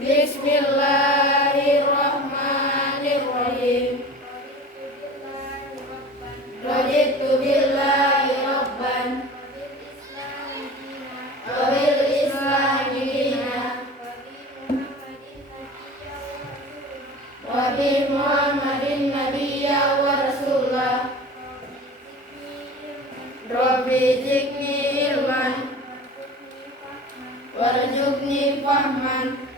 Bismillahirrahmanirrahim. Raditu billahi rabban wa bil islami dinan wa bi Muhammadin nabiyya wa rasulah. Rabbi zidni ilman warzuqni fahman.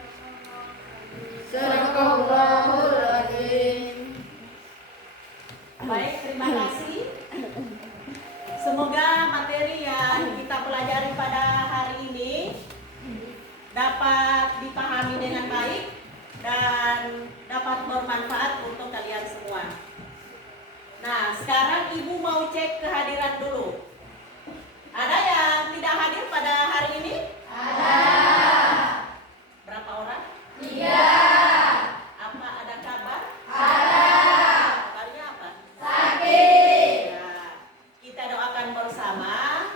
Sadaqallahul adzim. Baik, terima kasih. Semoga materi yang kita pelajari pada hari ini dapat dipahami dengan baik dan dapat bermanfaat untuk kalian semua. Nah, sekarang Ibu mau cek kehadiran dulu. Ada yang tidak hadir pada hari ini? Ada. Berapa orang? 3. Apa ada kabar? Ada. Kabarnya apa? Sakit. Ya, kita doakan bersama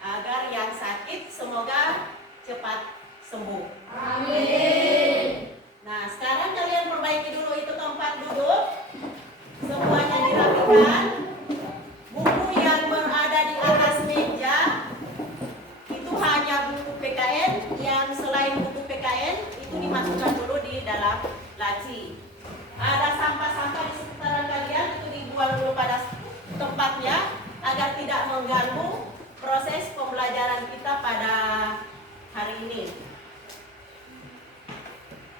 agar yang sakit semoga cepat sembuh. Amin. Nah, sekarang kalian perbaiki dulu itu tempat duduk. Semuanya dirapikan. Buku yang berada di atas meja itu hanya buku PKN. Yang selain buku PKN itu dimasukkan dulu di dalam laci. Ada sampah-sampah di sekitaran kalian itu dibuang dulu pada tempatnya agar tidak mengganggu proses pembelajaran kita pada hari ini.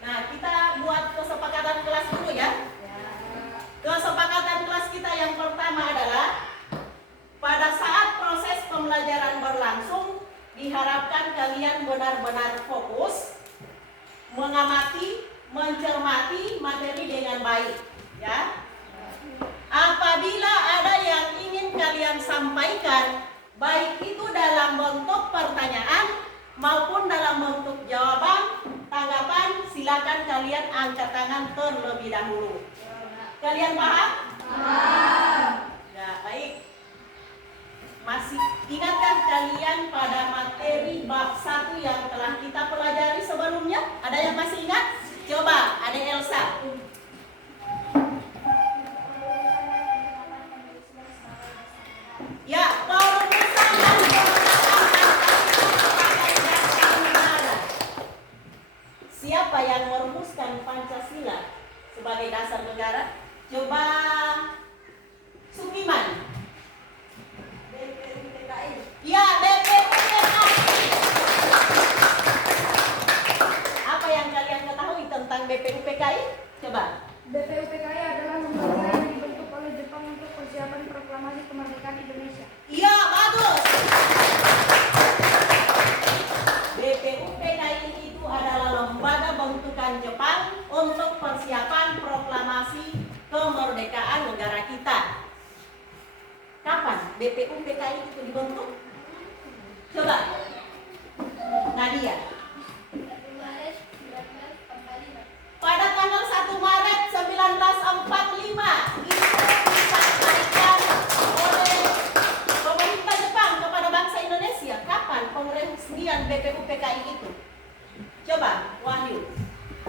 Nah, kita buat kesepakatan kelas dulu ya. Kesepakatan kelas kita yang pertama adalah pada saat proses pembelajaran berlangsung diharapkan kalian benar-benar fokus mengamati, mencermati materi dengan baik, ya. Apabila ada yang ingin kalian sampaikan, baik itu dalam bentuk pertanyaan maupun dalam bentuk jawaban, tanggapan, silakan kalian angkat tangan terlebih dahulu. Kalian paham? Paham. Ya, baik. Masih ingatkah kalian pada materi bab 1 yang telah kita pelajari sebelumnya? Ada yang masih ingat? Coba, ada Elsa. Ya, perumusan dan negara. Siapa yang merumuskan Pancasila sebagai dasar negara? Coba Sukiman. Ya, BPUPKI. Apa yang kalian ketahui tentang BPUPKI? Coba. BPUPKI adalah lembaga yang dibentuk oleh Jepang untuk persiapan proklamasi kemerdekaan Indonesia. Iya, bagus. BPUPKI itu adalah lembaga bentukan Jepang untuk persiapan proklamasi kemerdekaan negara kita. Kapan BPUPKI itu dibentuk? Coba, Nadia. Pada tanggal 1 Maret 1945 itu disampaikan oleh pemerintah Jepang kepada bangsa Indonesia. Kapan peresmian BPUPKI itu? Coba, Wahyu.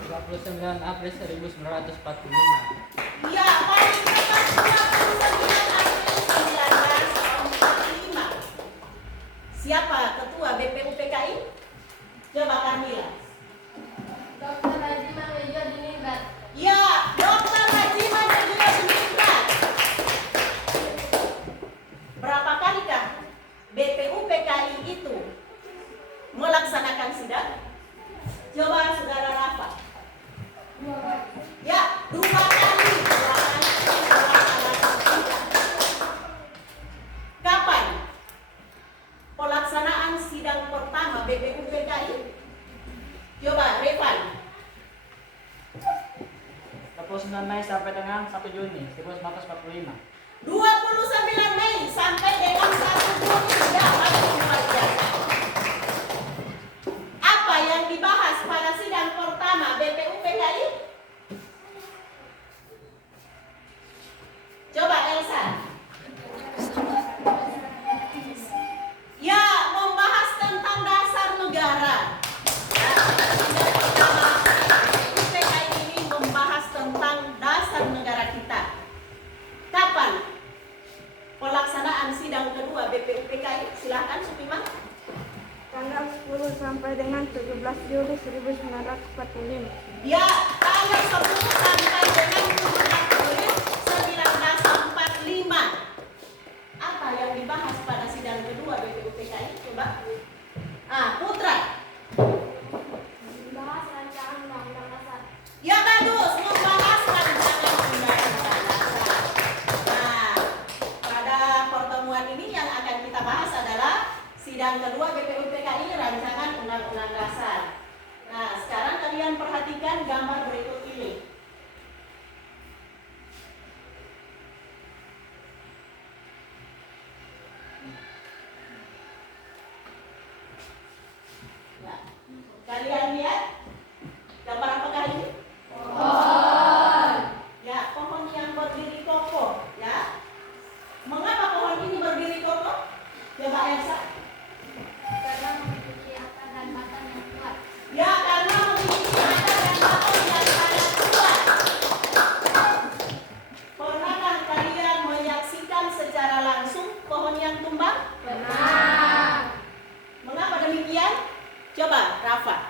29 April 1945. Ya, paling tepat 29 April 1945. Siapa ketua BPUPKI? Coba Kamila. Dr. Haji Mahmudjo Diningrat. Ya, Dr. Haji Mahmudjo Diningrat. Berapa kalikah BPUPKI itu melaksanakan sidang? Coba saudara Rafa. 2 kali. Ya, 2 kali. Kapan pelaksanaan sidang pertama BPUPKI? Coba Revan. 29 Mei sampai dengan 1 Juni 1945. 29 Mei sampai dengan 1 Juni. Ya, bagus luar biasa. Apa yang dibahas pada sidang pertama BPUPKI? Coba Elsa. Ya, membahas tentang dasar negara. Ya, sidang pertama Juli 1945. Ya, tanggal 10 sampai dengan 7 April 1945. Apa yang dibahas pada sidang kedua BPUPKI? Coba. Putra. Membahas rancangan undang-undang dasar. Ya bagus, membahas rancangan undang-undang dasar. Nah, pada pertemuan ini yang akan kita bahas adalah sidang kedua BPUPKI rancangan undang-undang dasar. Nah, sekarang kalian perhatikan gambar berikut ini. Ya. Kalian lihat gambar apakah ini? Pohon. Ya, pohon yang berdiri kokoh, ya. Mengapa pohon ini berdiri kokoh? Coba Elsa. Karena memiliki akar dan batang yang kuat. Ya, karena memiliki akar dan batang yang sangat kuat. Pernahkah kalian menyaksikan secara langsung pohon yang tumbang? Benar. Mengapa demikian? Coba, Rafa.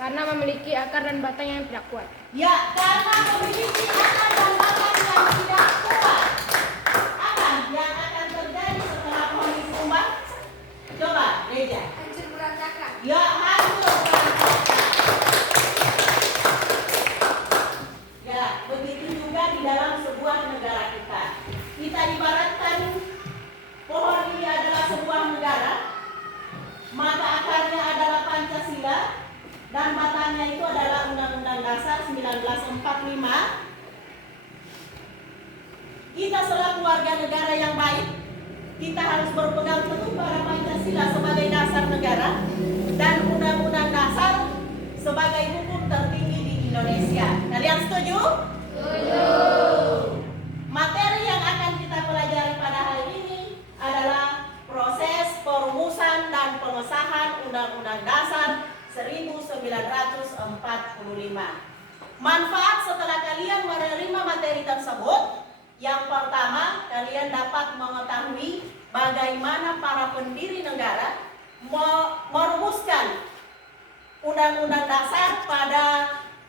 Karena memiliki akar dan batang yang tidak kuat. Ya, karena memiliki akar dan batang yang tidak kuat. Apa yang akan terjadi setelah pohon itu tumbang? Coba, Reja. Hancur berantakan. Ya, hancur berantakan. Ya, begitu juga di dalam sebuah negara kita. Kita ibaratkan pohon ini adalah sebuah negara, maka akarnya adalah Pancasila dan batangnya itu adalah Undang-Undang Dasar 1945. Kita selaku warga negara yang baik, kita harus berpegang teguh pada Pancasila sebagai dasar negara dan Undang-Undang Dasar sebagai hukum tertinggi di Indonesia. Kalian setuju? Setuju. Materi yang akan kita pelajari pada hari ini adalah proses perumusan dan pengesahan Undang-Undang Dasar 1945. Manfaat setelah kalian menerima materi tersebut, yang pertama, kalian dapat mengetahui bagaimana para pendiri negara merumuskan Undang-Undang Dasar pada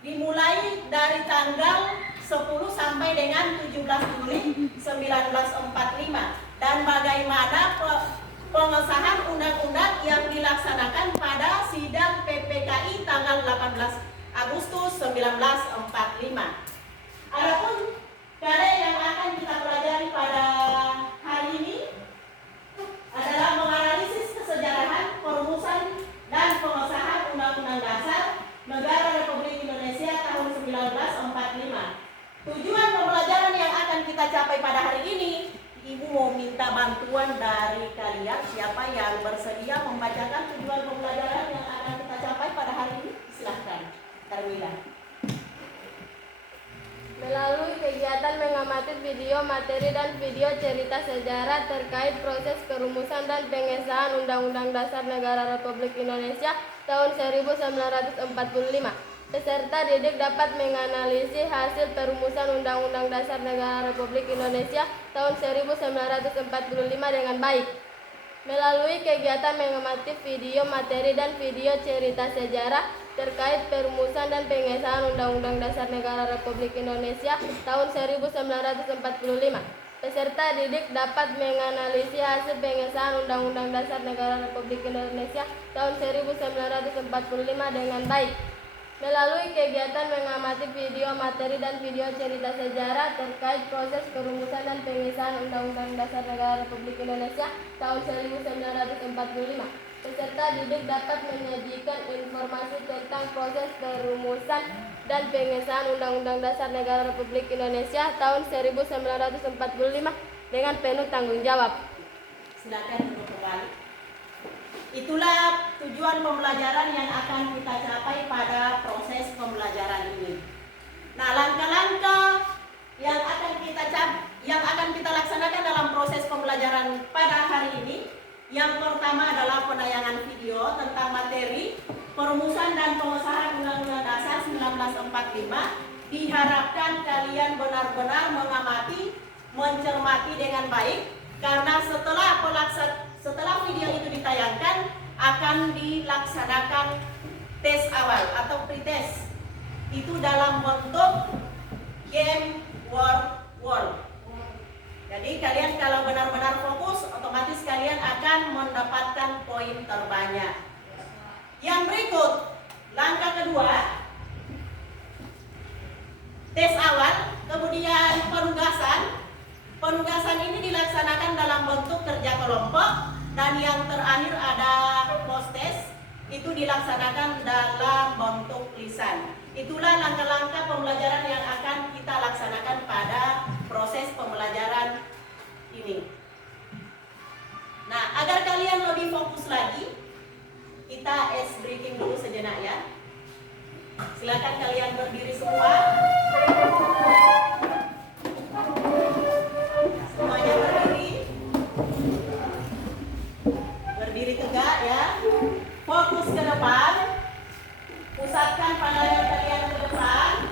dimulai dari tanggal 10 sampai dengan 17 Juli 1945 dan bagaimana pengesahan undang-undang yang dilaksanakan pada sidang PPKI tanggal 18 Agustus 1945. Adapun karya yang akan kita pelajari pada hari ini adalah menganalisis kesejarahan perumusan dan pengesahan Undang-Undang Dasar Negara Republik Indonesia tahun 1945. Tujuan pembelajaran yang akan kita capai pada hari ini, Ibu mau minta bantuan dari kalian. Siapa yang bersedia membacakan tujuan pembelajaran yang akan kita capai pada hari ini? Silahkan, Carmila. Melalui kegiatan mengamati video materi dan video cerita sejarah terkait proses perumusan dan pengesahan Undang-Undang Dasar Negara Republik Indonesia tahun 1945. Peserta didik dapat menganalisis hasil perumusan Undang-Undang Dasar Negara Republik Indonesia tahun 1945 dengan baik. Melalui kegiatan mengamati video materi dan video cerita sejarah terkait perumusan dan pengesahan Undang-Undang Dasar Negara Republik Indonesia tahun 1945. Peserta didik dapat menganalisis hasil pengesahan Undang-Undang Dasar Negara Republik Indonesia tahun 1945 dengan baik. Melalui kegiatan mengamati video materi dan video cerita sejarah terkait proses perumusan dan pengesahan Undang-Undang Dasar Negara Republik Indonesia tahun 1945. Peserta didik dapat menyajikan informasi tentang proses perumusan dan pengesahan Undang-Undang Dasar Negara Republik Indonesia tahun 1945 dengan penuh tanggung jawab. Silakan duduk kembali. Itulah tujuan pembelajaran yang akan kita capai pada proses pembelajaran ini. Nah, langkah-langkah yang akan kita laksanakan dalam proses pembelajaran pada hari ini, yang pertama adalah penayangan video tentang materi perumusan dan pengesahan Undang-Undang Dasar 1945. Diharapkan kalian benar-benar mengamati, mencermati dengan baik, karena setelah video itu ditayangkan akan dilaksanakan tes awal atau pretest. Itu dalam bentuk game world. Jadi kalian kalau benar-benar fokus, otomatis kalian akan mendapatkan poin terbanyak. Yang berikut, langkah kedua, tes awal, kemudian penugasan. Penugasan ini dilaksanakan dalam bentuk kerja kelompok, dan yang terakhir ada post test, itu dilaksanakan dalam bentuk lisan. Itulah langkah-langkah pembelajaran yang akan kita laksanakan pada proses pembelajaran ini. Nah, agar kalian lebih fokus lagi, kita ice breaking dulu sejenak ya. Silakan kalian berdiri semua. Semuanya berdiri. Berdiri tegak ya. Fokus ke depan. Pusatkan pandangan kalian ke depan.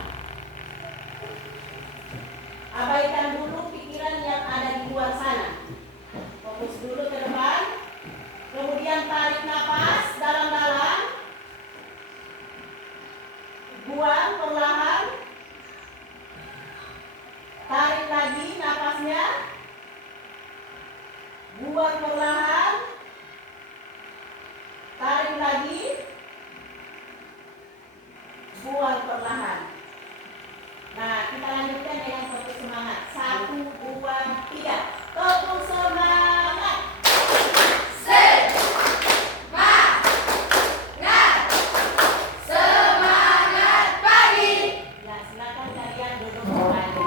Abaikan dulu pikiran yang ada di luar sana. Fokus dulu ke depan. Kemudian tarik nafas dalam-dalam. Buang perlahan. Tarik lagi nafasnya. Buang perlahan. Tarik lagi. Buang perlahan. Nah, kita lanjutkan dengan fokus semangat. 1, 2, 3. Fokus semangat. Semangat pagi. Ya, silakan kalian duduk kembali.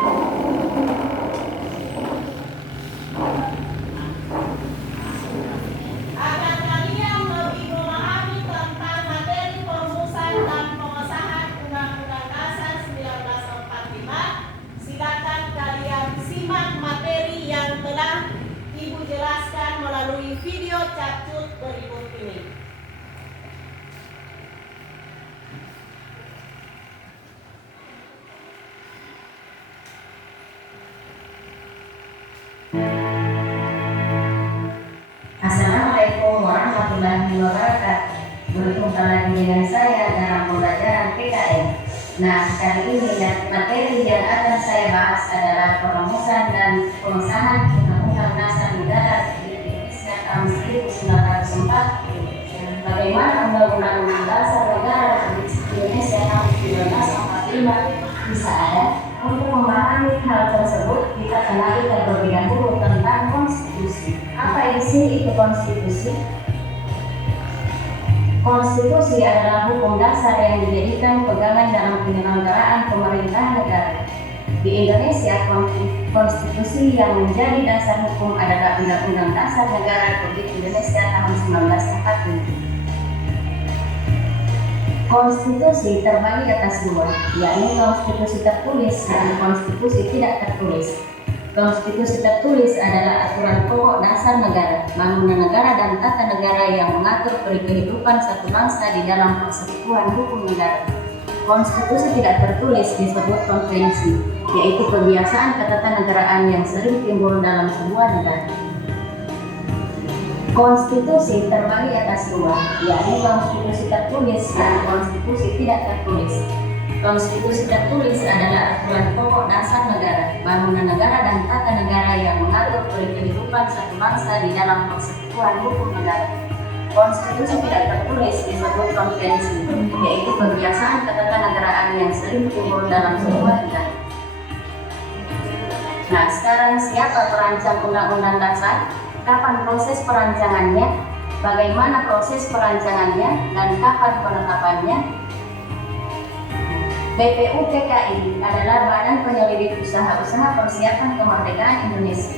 Agar kalian lebih memahami tentang materi perumusan dan pengesahan Undang-Undang Dasar 1945, silakan kalian simak materi yang telah Ibu jelaskan melalui video capcut berikut ini. Assalamualaikum warahmatullahi wabarakatuh. Berjumpa lagi dengan saya dalam pembelajaran PKN. Nah, kali ini materi yang akan saya bahas adalah perumusan dan pengesahan Undang-Undang Dasar Negara Republik Indonesia tahun 1945. Bagaimana Undang-Undang Dasar Negara Republik Indonesia tahun 1945 bisa ada? Untuk memahami hal tersebut, kita kenali terlebih dahulu tentang konstitusi. Apa isi itu konstitusi? Konstitusi adalah hukum dasar yang dijadikan pegangan dalam penyelenggaraan pemerintahan negara. Di Indonesia, konstitusi yang menjadi dasar hukum adalah Undang-Undang Dasar Negara Republik Indonesia tahun 1945. Konstitusi terbagi atas dua, yakni konstitusi tertulis dan konstitusi tidak tertulis. Konstitusi tertulis adalah aturan pokok dasar negara, bangunan negara dan tata negara yang mengatur kehidupan satu bangsa di dalam persekutuan hukum negara. Konstitusi tidak tertulis disebut konvensi, yaitu kebiasaan ketatanegaraan yang sering timbul dalam sebuah negara. Konstitusi terbagi atas dua, yakni konstitusi tertulis dan konstitusi tidak tertulis. Konstitusi tertulis adalah aturan pokok dasar negara, bangunan negara dan tata negara yang mengatur kehidupan satu bangsa di dalam persekutuan hukum negara. Konstitusi tidak tertulis disebut konvensi, yaitu kebiasaan ketatanegaraan yang sering timbul dalam sebuah negara. Nah, sekarang siapa perancang Undang-Undang Dasar? Kapan proses perancangannya, bagaimana proses perancangannya, dan kapan penetapannya? BPUPKI adalah Badan Penyelidik Usaha-Usaha Persiapan Kemerdekaan Indonesia.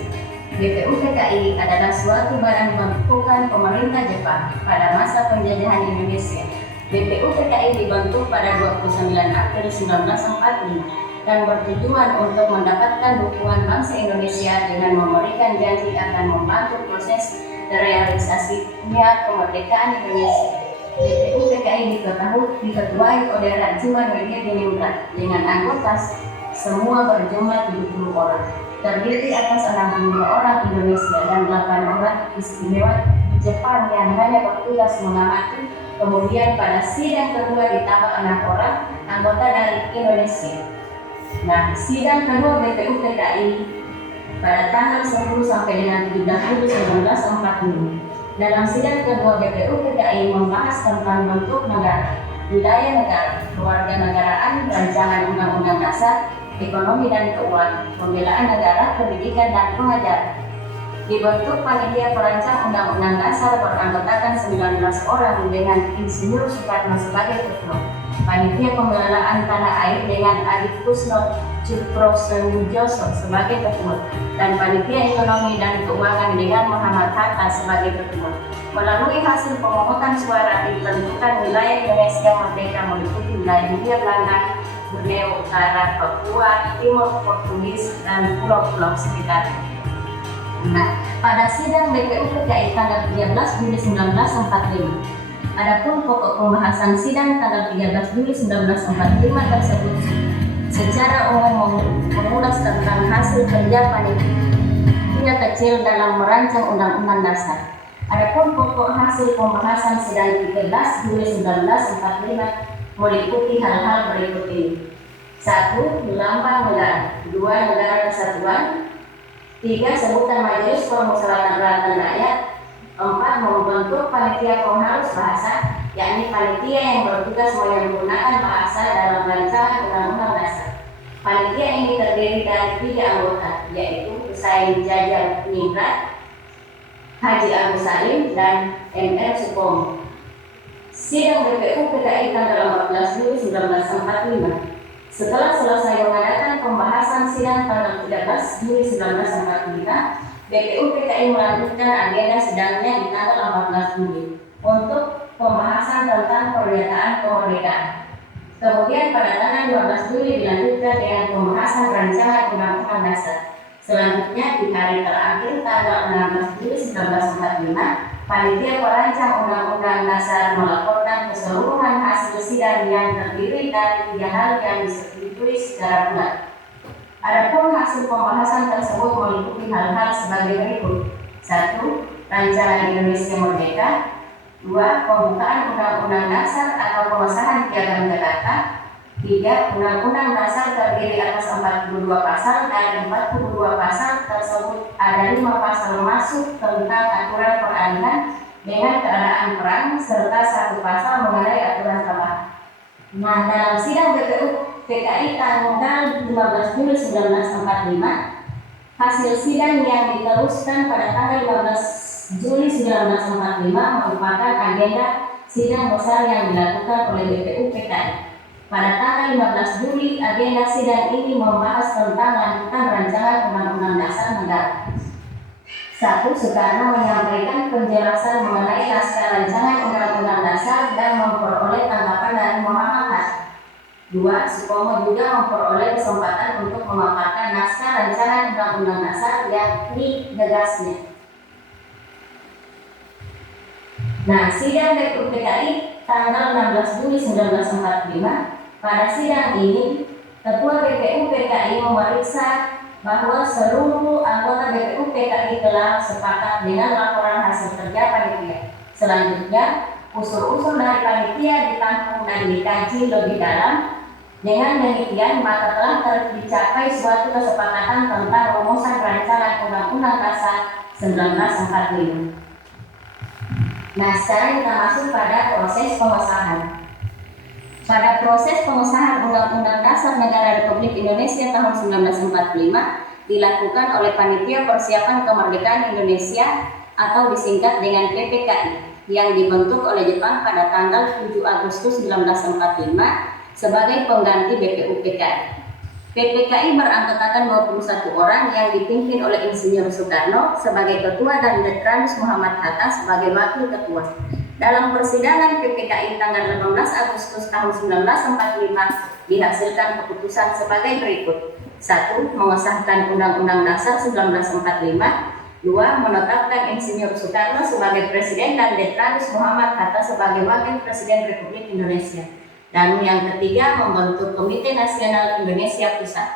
BPUPKI adalah suatu badan bentukan pemerintah Jepang pada masa penjajahan Indonesia. BPUPKI dibentuk pada 29 April 1945. Dan bertujuan untuk mendapatkan dukungan bangsa Indonesia dengan memberikan janji akan membantu proses realisasinya kemerdekaan Indonesia. BPUPKI diketuai oleh Rajiman Widya dengan anggota semua berjumlah 70 orang, terdiri atas 62 orang Indonesia dan 8 orang istimewa Jepang yang hanya bertugas mengamati Kemudian pada sidang kedua ditambah 6 orang anggota dari Indonesia. Nah, sidang kedua BPUPKI pada tanggal 10 sampai dengan 13 Juli 1945. Dalam sidang kedua BPUPKI membahas tentang bentuk negara, wilayah negara, kewarganegaraan, rancangan undang-undang dasar, ekonomi dan keuangan, pembelaan negara, pendidikan dan pengajaran. Dibentuk panitia perancang undang-undang dasar beranggotakan 19 orang dengan Insinyur Soekarno sebagai ketua. Panitia pembelaan tanah air dengan Adi Kusno Cukrosewijoso sebagai ketua, dan panitia ekonomi dan keuangan dengan Muhammad Hatta sebagai ketua. Melalui hasil pemungutan suara ditentukan wilayah Indonesia merdeka meliputi wilayah Hindia Belanda, Borneo Utara, Papua, Timur Portugis, dan pulau-pulau sekitar. Nah, pada sidang BPUPKI tanggal 13 Juli 1945, adapun pokok pembahasan sidang tanggal 13 Juli 1945 tersebut secara umum mengulas tentang hasil kerja panitia kecil dalam merancang undang-undang dasar. Adapun pokok hasil pembahasan sidang 13 Juli 1945 meliputi hal-hal berikut ini: 1. Lambang negara. 2. Negara kesatuan. 3. Sebutan Majelis Permusyawaratan Rakyat. 4. Membentuk panitia pengharus bahasa, yakni panitia yang bertugas menyempurnakan bahasa dalam rancangan undang-undang dasar. Panitia ini terdiri dari 3 anggota, yaitu Husain Jajar Ningrat, Haji Agus Salim, dan M.R. Supomo. Sidang BPUPKI tanggal 14 Juli 1945. Setelah selesai mengadakan pembahasan sidang tanggal 13 Juli 1945, BPUPKI melanjutkan agenda sidangnya di tanggal 14 Juli untuk pembahasan tentang pernyataan kemerdekaan. Kemudian pada tanggal 12 Juli dilanjutkan dengan pembahasan rancangan undang-undang dasar. Selanjutnya di hari terakhir tanggal 16 Juli 1945, panitia perancang undang-undang dasar melaporkan keseluruhan hasil sidang yang terdiri dari 3 hal yang disetujui secara bulat. Adapun hasil pembahasan tersebut meliputi hal-hal sebagai berikut: 1. Rancangan Indonesia Merdeka. 2. Pembukaan Undang-Undang Dasar atau pengesahan Piagam Jakarta. 3. Undang-Undang Dasar terdiri atas 42 pasal, dan 42 pasal tersebut ada 5 pasal masuk tentang aturan peralihan dengan keadaan perang, serta 1 pasal mengenai aturan tambahan. Nah, dalam sidang BPUPKI tanggal 15 Juli 1945, hasil sidang yang diteruskan pada tanggal 15 Juli 1945 merupakan agenda sidang besar yang dilakukan oleh BPUPKI. Pada tanggal 15 Juli, agenda sidang ini membahas tentang lanjutan rancangan undang-undang dasar negara. 1. Soekarno menyampaikan penjelasan mengenai naskah rancangan undang-undang dasar dan memperoleh tanggapan dari Muhammad Hatta. 2. Supomo juga memperoleh kesempatan untuk memaparkan naskah rancangan undang-undang dasar yang digagasnya. Nah, sidang BPUPKI tanggal 16 Juli 1945. Pada sidang ini, Ketua BPUPKI memeriksa bahwa seluruh anggota BPUPKI telah sepakat dengan laporan hasil kerja panitia. Selanjutnya, usul-usul dari panitia ditampung dan dikaji lebih dalam. Dengan demikian, maka telah dicapai suatu kesepakatan tentang rumusan rancangan Undang-Undang Dasar 1945. Nah, sekarang kita masuk pada proses pengesahan. Pada proses pengesahan Undang-Undang Dasar Negara Republik Indonesia tahun 1945 dilakukan oleh Panitia Persiapan Kemerdekaan Indonesia atau disingkat dengan PPKI yang dibentuk oleh Jepang pada tanggal 7 Agustus 1945 sebagai pengganti BPUPKI. PPKI beranggotakan 21 orang yang dipimpin oleh Insinyur Soekarno sebagai ketua dan Letranus Muhammad Hatta sebagai wakil ketua. Dalam persidangan PPKI tanggal 18 Agustus tahun 1945 dihasilkan keputusan sebagai berikut: 1. Mengesahkan Undang-Undang Dasar 1945. 2. Menetapkan Insinyur Soekarno sebagai Presiden dan Letranus Muhammad Hatta sebagai Wakil Presiden Republik Indonesia. Dan yang ketiga, membentuk Komite Nasional Indonesia Pusat.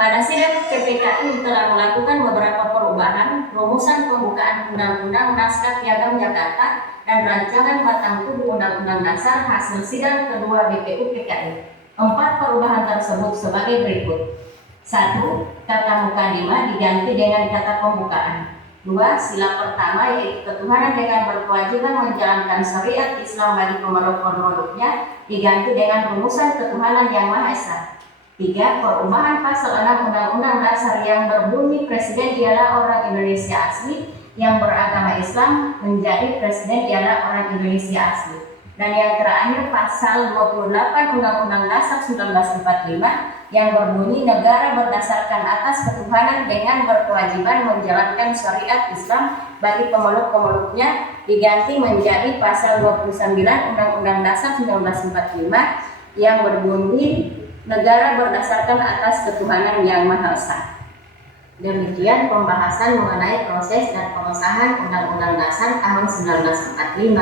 Pada sidang PPKI telah melakukan beberapa perubahan rumusan pembukaan Undang-Undang Naskah Piagam Jakarta dan rancangan batang tubuh Undang-Undang Dasar hasil sidang kedua BPU PKI. 4 perubahan tersebut sebagai berikut. 1. Kata mukadimah diganti dengan kata pembukaan. 2. Sila pertama yaitu ketuhanan dengan berkewajiban menjalankan syariat Islam bagi pemeluk-pemeluknya diganti dengan rumusan ketuhanan yang Maha Esa. 3. Perubahan pasal 6 Undang-Undang Dasar yang berbunyi Presiden ialah orang Indonesia asli yang beragama Islam menjadi Presiden ialah orang Indonesia asli. Dan yang terakhir pasal 28 Undang-Undang Dasar 1945 yang berbunyi negara berdasarkan atas ketuhanan dengan berkewajiban menjalankan syariat Islam bagi pemeluk-pemeluknya diganti menjadi pasal 29 Undang-Undang Dasar 1945 yang berbunyi negara berdasarkan atas ketuhanan yang Maha Esa. Demikian pembahasan mengenai proses dan pengesahan Undang-Undang Dasar tahun 1945.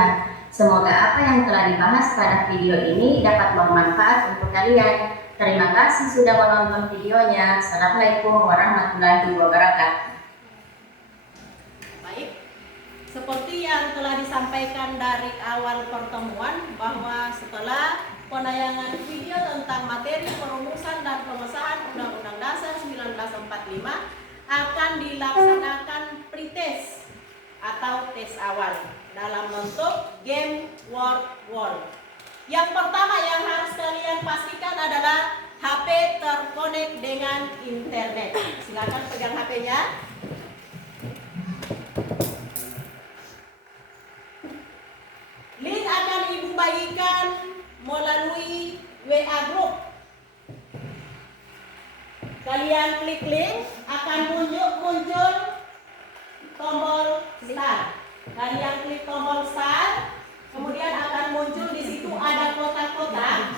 Semoga apa yang telah dibahas pada video ini dapat bermanfaat untuk kalian. Terima kasih sudah menonton videonya. Assalamualaikum warahmatullahi wabarakatuh. Baik, seperti yang telah disampaikan dari awal pertemuan bahwa setelah penayangan video tentang materi perumusan dan pengesahan Undang-Undang Dasar 1945 akan dilaksanakan pretest atau tes awal dalam bentuk game word. Yang pertama yang harus kalian pastikan adalah HP terkonek dengan internet. Silakan pegang HP-nya. Link akan ibu bagikan melalui WA group. Kalian klik link, akan muncul tombol start. Kalian klik tombol start, kemudian akan muncul di situ ada kotak-kotak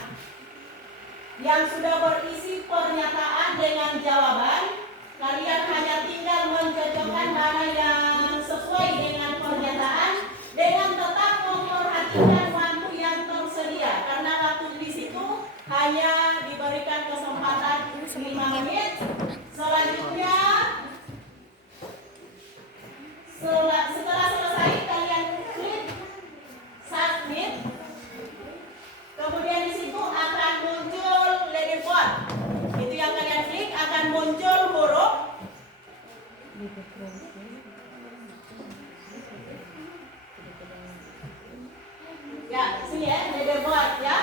yang sudah berisi pernyataan dengan jawaban. Kalian hanya tinggal mencocokkan mana yang sesuai dengan pernyataan dengan tetap memperhatikan waktu yang tersedia, karena waktu di situ hanya diberikan kesempatan 5 menit. Selanjutnya setelah selesai kalian klik submit. Kemudian di situ akan muncul leaderboard. Itu yang kalian klik akan muncul huruf. Ya, sini ya, leaderboard ya.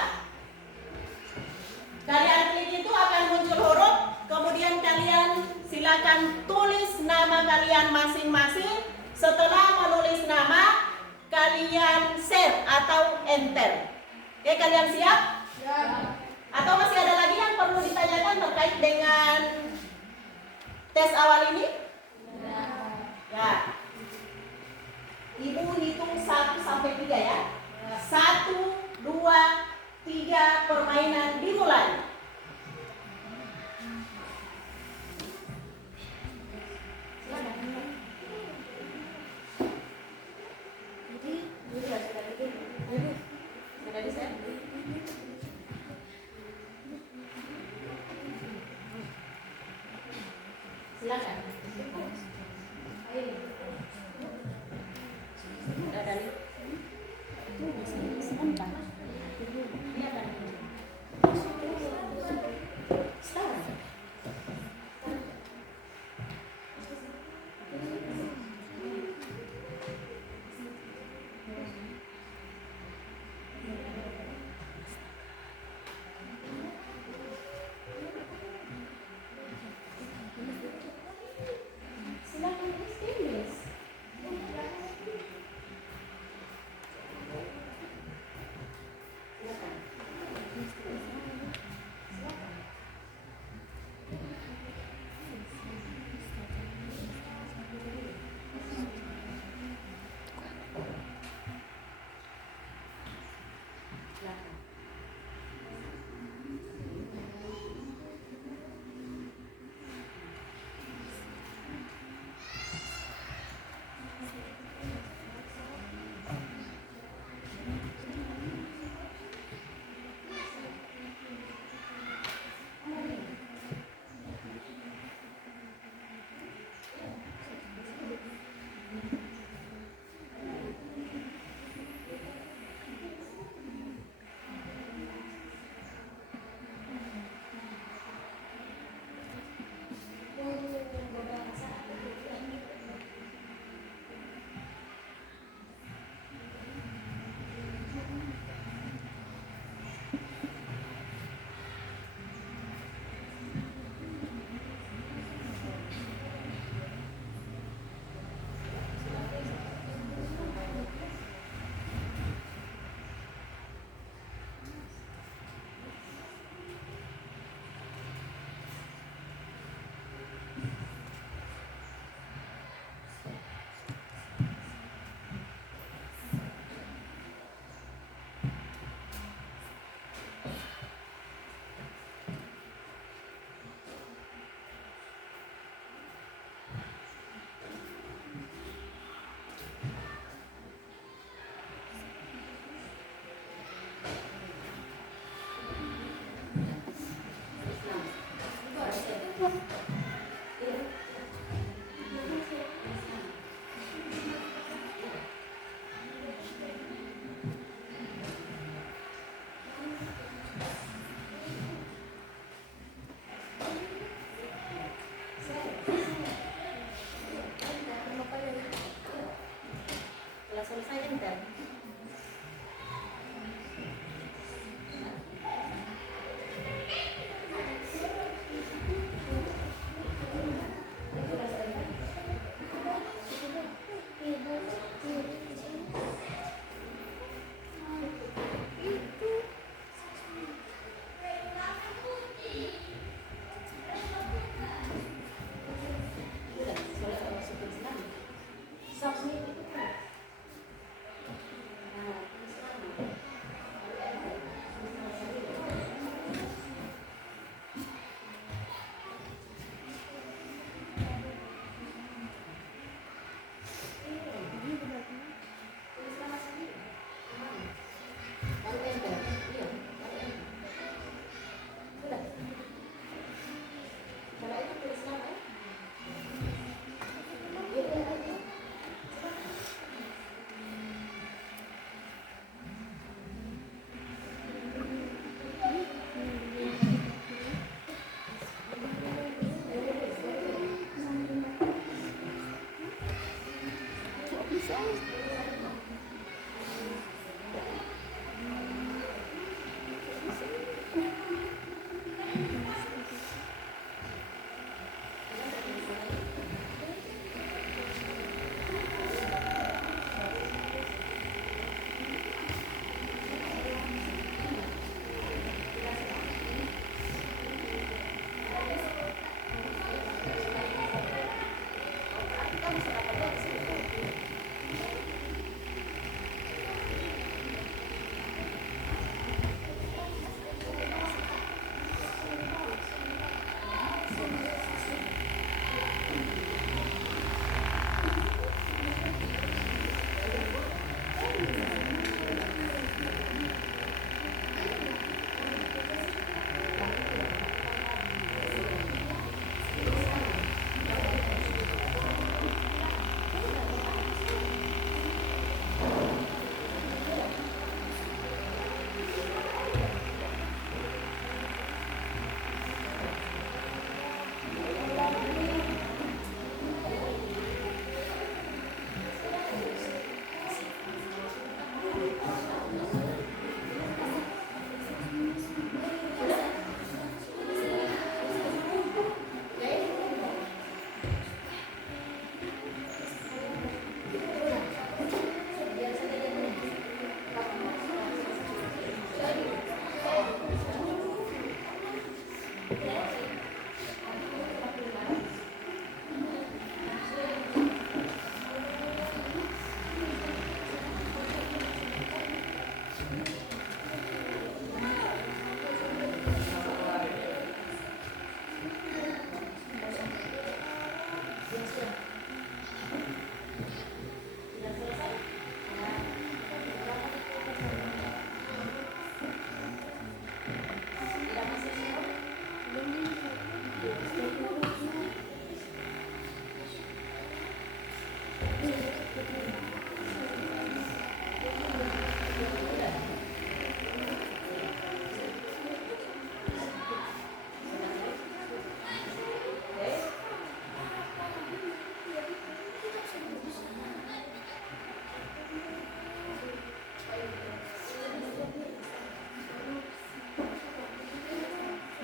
Kalian klik itu akan muncul huruf. Kemudian kalian silakan tulis nama kalian masing-masing. Setelah menulis nama, kalian save atau enter. Oke, kalian siap? Ya. Atau masih ada lagi yang perlu ditanyakan terkait dengan tes awal ini? Ya. Ya. Ibu hitung 1 sampai 3 ya. 1, 2, 3, permainan dimulai. Silakan.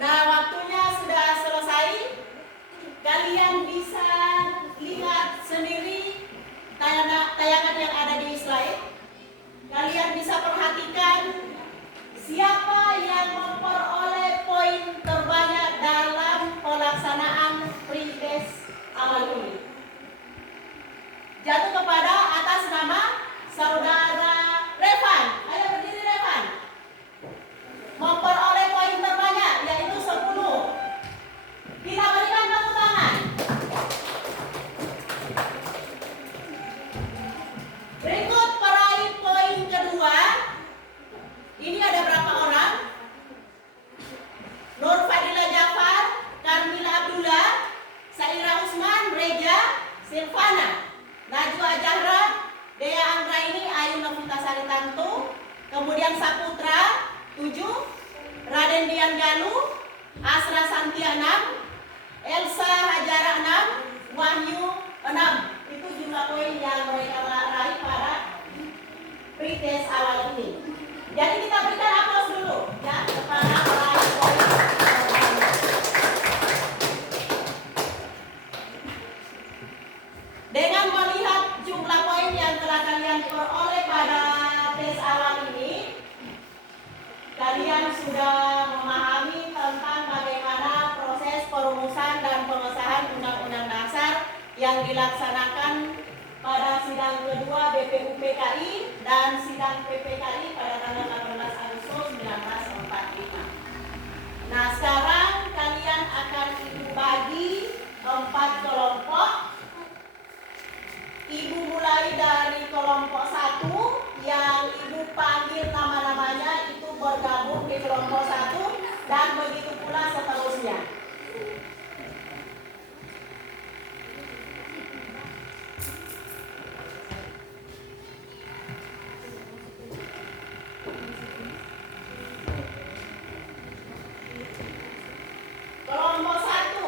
Nah, waktunya sudah selesai. Kalian bisa lihat sendiri tayangan yang ada di slide. Kalian bisa perhatikan siapa yang memperoleh poin terbanyak dalam pelaksanaan pretest awal ini. Jatuh kepada atas nama saudara Revan. Ayo berdiri Revan. Memperoleh poin terbanyak yaitu 10. Kita berikan tepuk tangan. Berikut peraih poin kedua. Ini ada berapa orang? Nur Fadila Jafar, Karmila Abdullah, Saira Usman, Reja, Silvana, Najwa Jahra, Dea Anggraini, Ayu Novita Saritanto, kemudian Saputra 7, Raden Dian Galuh, Asra Santia 6, Elsa Hajara 6, Wahyu 6. Itu jumlah poin yang mereka raih pada pretest awal ini. Jadi kita berikan aplaus dulu ya kepada peraih poin. Dengan melihat jumlah poin yang telah kalian peroleh pada tes awal ini, kalian sudah memahami tentang bagaimana proses perumusan dan pengesahan Undang-Undang Dasar yang dilaksanakan pada sidang kedua BPUPKI dan sidang PPKI pada tanggal 18 Agustus 1945. Nah, sekarang kalian akan Ibu bagi 4 kelompok. Ibu mulai dari kelompok 1 yang Ibu panggil nama-namanya itu bergabung di kelompok 1 dan begitu pula seterusnya. Kelompok 1,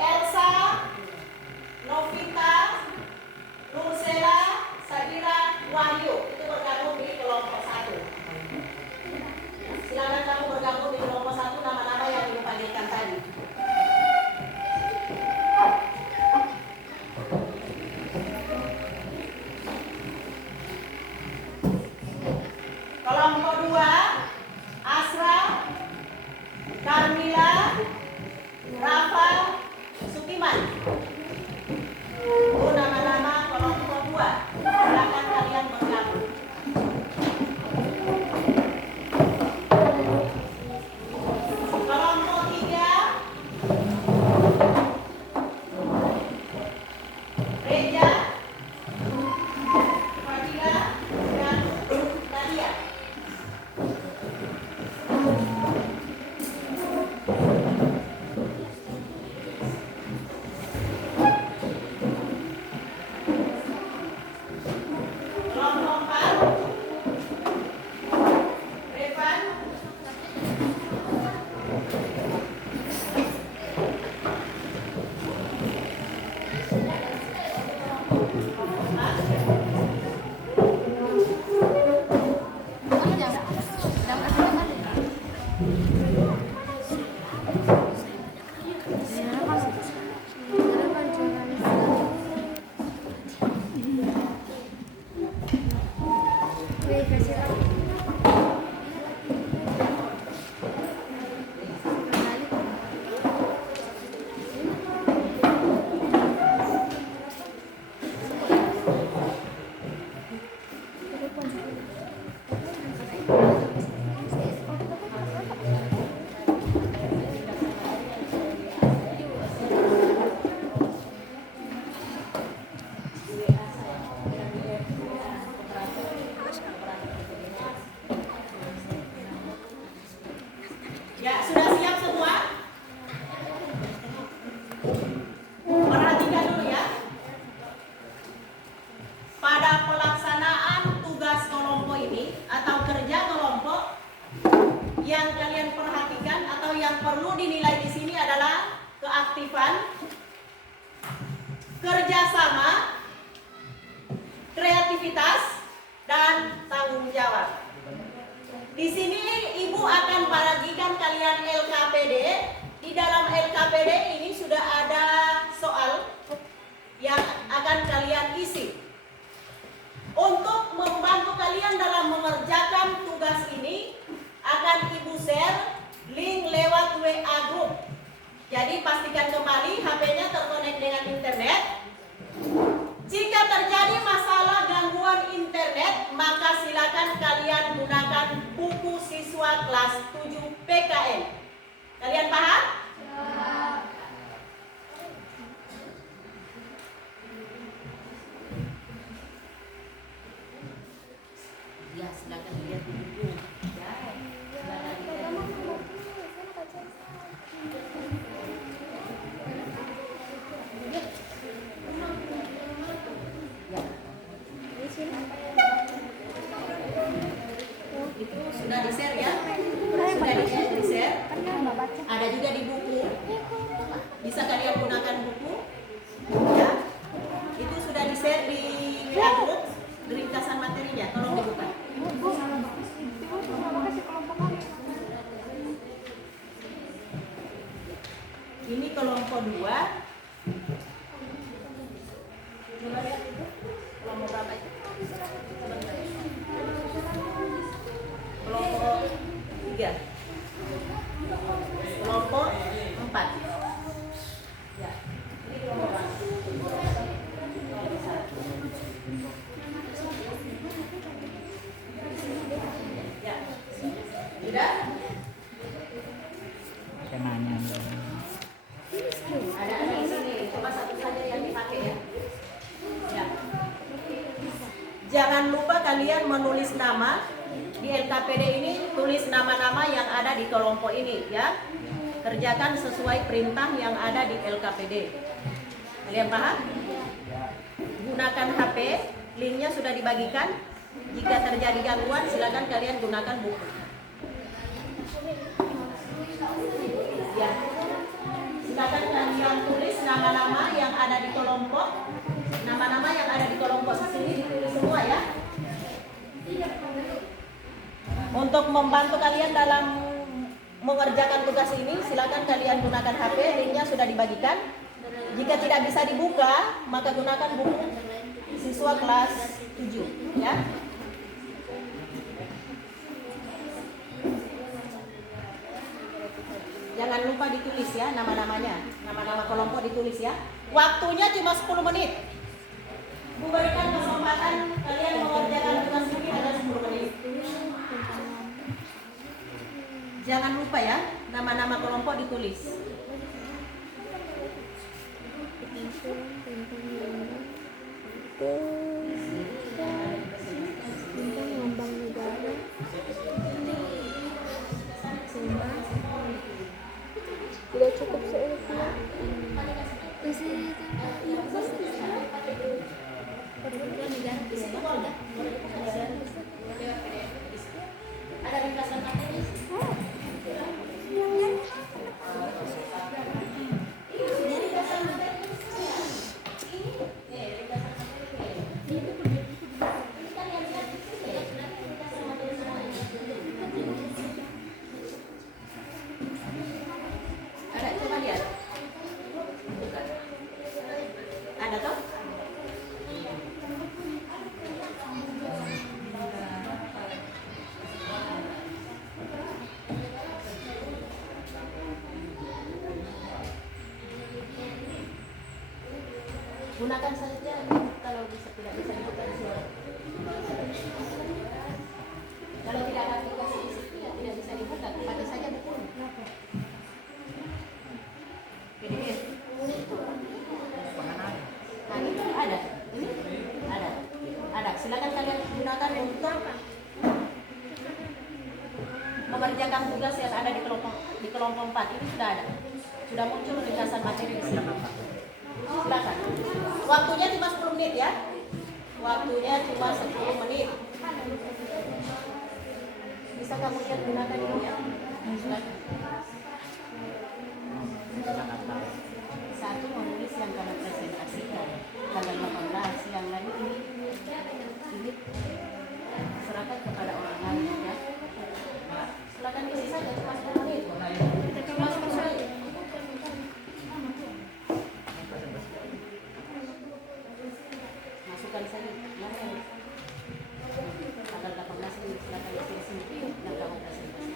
Elsa, Novita, Nursela, Sadira, Wahyu itu bergabung di kelompok 1. Kelompok 2, Asra, Carmila, Rafa, Sukiman. Itu nama-nama kelompok 2. Silakan kalian bergabung. Kelompok 3, Reja, Fadila, dan Nadia. Kelompok 4, Revan, ya sudah siap semua? Perhatikan dulu ya. Pada pelaksanaan tugas kelompok ini atau kerja kelompok, yang kalian perhatikan atau yang perlu dinilai di sini adalah keaktifan, kerjasama, kreativitas, dan tanggung jawab. Di sini Ibu akan bagikan kalian LKPD. Di dalam LKPD ini sudah ada soal yang akan kalian isi. Untuk membantu kalian dalam mengerjakan tugas ini, akan Ibu share link lewat WA group. Jadi pastikan kembali HP-nya terkonek dengan internet. Jika terjadi masalah gangguan internet, maka silakan kalian gunakan buku siswa kelas 7 PKN. Kalian paham? Ya, silakan lihat di buku. Ya, silakan lihat di buku. Itu sudah di-share ya? Sudah di-share. Ada juga di buku. Bisa kalian gunakan buku. Ya. Itu sudah di-share di WA group. Ringkasan materinya, tolong dibuka. Ini kelompok 2. Coba lihat itu. Kelompok berapa itu? Kelompok 3. Kelompok 4. Ya. Ini kelompok 4. Ya. Sudah? Saya nanya. Ada di sini. Coba satu saja yang dipakai ya. Ya. Jangan lupa kalian menulis nama. Di LKPD ini tulis nama-nama yang ada di kelompok ini ya. Kerjakan sesuai perintah yang ada di LKPD. Kalian paham? Gunakan HP, linknya sudah dibagikan. Jika terjadi gangguan silakan kalian gunakan buku. Ya. Silakan kalian tulis nama-nama yang ada di kelompok. Nama-nama yang ada di kelompok sini ditulis semua ya. Untuk membantu kalian dalam mengerjakan tugas ini, silakan kalian gunakan HP, linknya sudah dibagikan. Jika tidak bisa dibuka, maka gunakan buku siswa kelas 7 ya. lupa ditulis ya nama-namanya. Nama-nama kelompok ditulis ya. Waktunya cuma 10 menit. Berikan kesempatan kalian mengerjakan tugas ini ada 10 menit. Jangan lupa ya, nama-nama kelompok ditulis. Lambang negara. Tidak cukup seutuhnya. Ada ringkasan materi. Ada, coba lihat. Ada toh? Gunakan saja kalau tidak bisa dibuka di sini. Kalau tidak ada aplikasi di situ ya tidak bisa dibuka, pakai saja buku. PDF. Nah, ini ada. Ini ada. Ada. Silakan kalian gunakan untuk mengerjakan tugas yang ada di kelompok 4. Ini sudah ada. Sudah muncul ringkasan materi di sini. Silakan. Waktunya cuma 10 menit ya. Waktunya cuma 10 menit. Bisa kamu lihat gunakan ini ya. Silakan. Satu menulis yang kamu presentasikan tanggal 18, yang lain ini serahkan kepada orang lain ya. Silakan isi saja cuma 10 menit. Cuma 10 menit. Masukkan saja. Tanggal 18 ini silakan isi di sini yang kamu presentasikan.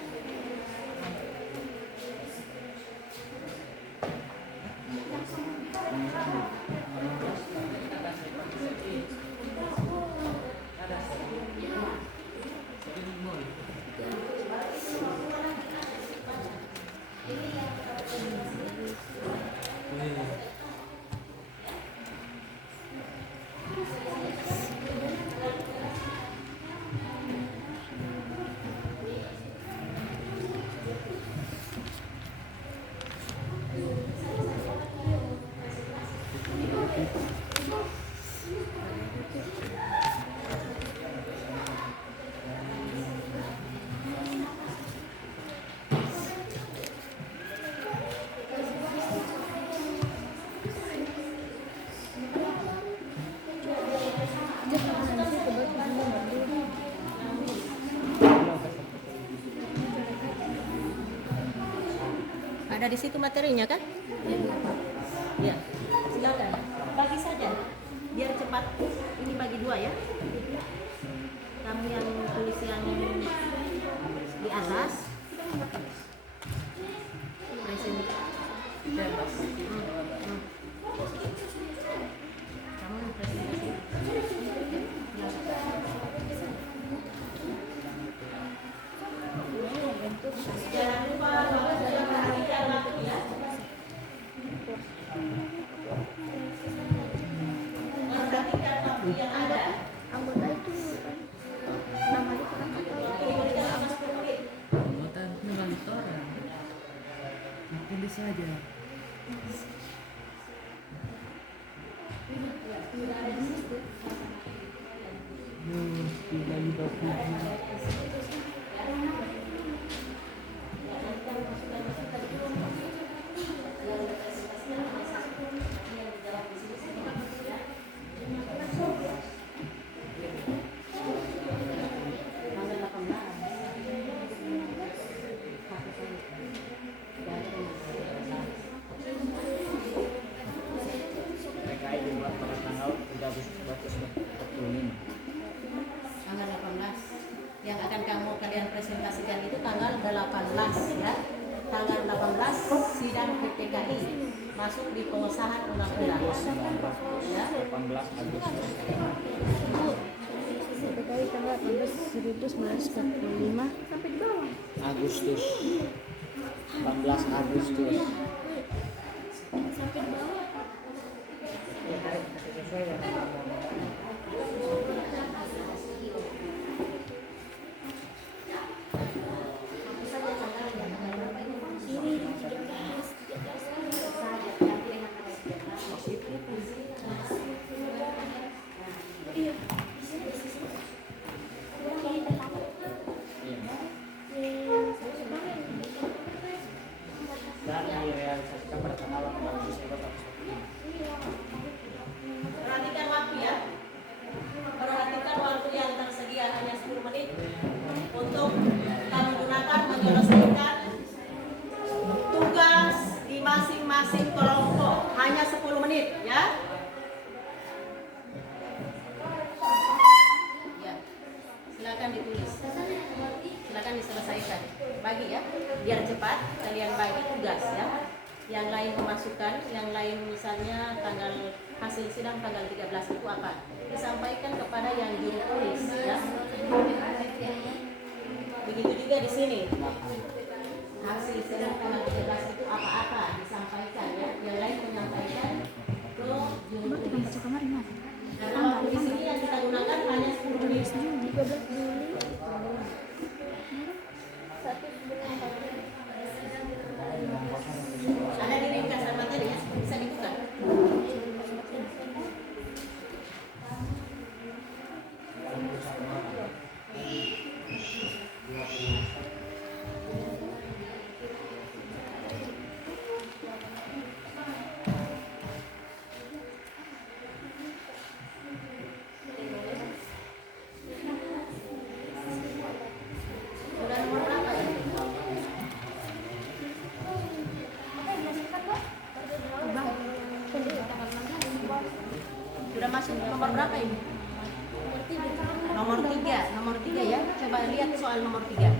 Ada di situ materinya kan? Ya, silakan. Bagi saja, biar cepat. Ini bagi 2 ya. Kamu yang tulis yang di atas. Kamu presentasi. Jangan lupa perhatikan waktu ya. Perhatikan waktu yang ada. Anggota itu namanya kurang Anggota kantoran. Tulis saja. Tidak Tanggal 18 yang akan kalian presentasikan itu tanggal 18 ya. tanggal 18 sidang PTKI masuk di pengesahan undang-undang. Ya. 18 Agustus. PTKI tanggal 18/1945 sampai di bawah. Agustus. 18 Agustus. Sampai di bawah. Dan direalisasikan pada tanggal 8 Agustus 2020. Perhatikan waktu ya. Perhatikan waktu yang tersedia hanya 10 menit untuk kita menggunakan menyelesaikan tugas di masing-masing kelompok. Hanya 10 menit ya. Ya. Silakan ditulis. Silakan diselesaikan. Bagi ya. Biar cepat kalian bagi tugas ya. Yang lain memasukkan, yang lain misalnya hasil sidang tanggal 13 itu apa? Disampaikan kepada yang juru tulis ya. Begitu juga di sini. Hasil sidang tanggal 13 itu apa-apa disampaikan ya. Yang lain menyampaikan ke juru tulis. Karena waktu di sini yang kita gunakan hanya 10 menit. Ada di ringkasan materi ya, bisa dibuka. Sudah nomor berapa ya? Sudah masuk nomor berapa ini? Nomor 3 ya. Coba lihat soal nomor 3.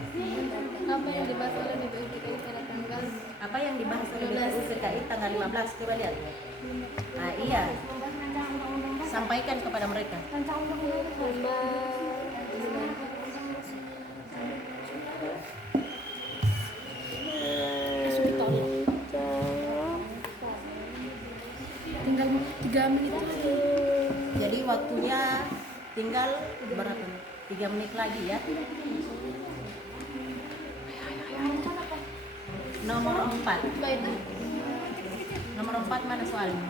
Apa yang dibahas oleh DPU PKI pada tanggal Apa yang dibahas oleh DPU PKI tanggal 15? Coba lihat. Nah, iya. Sampaikan kepada mereka. Tinggal 3 menit lagi. Jadi waktunya tinggal berapa nih? 3 menit lagi ya. Nomor 4. Nomor 4 mana soalnya?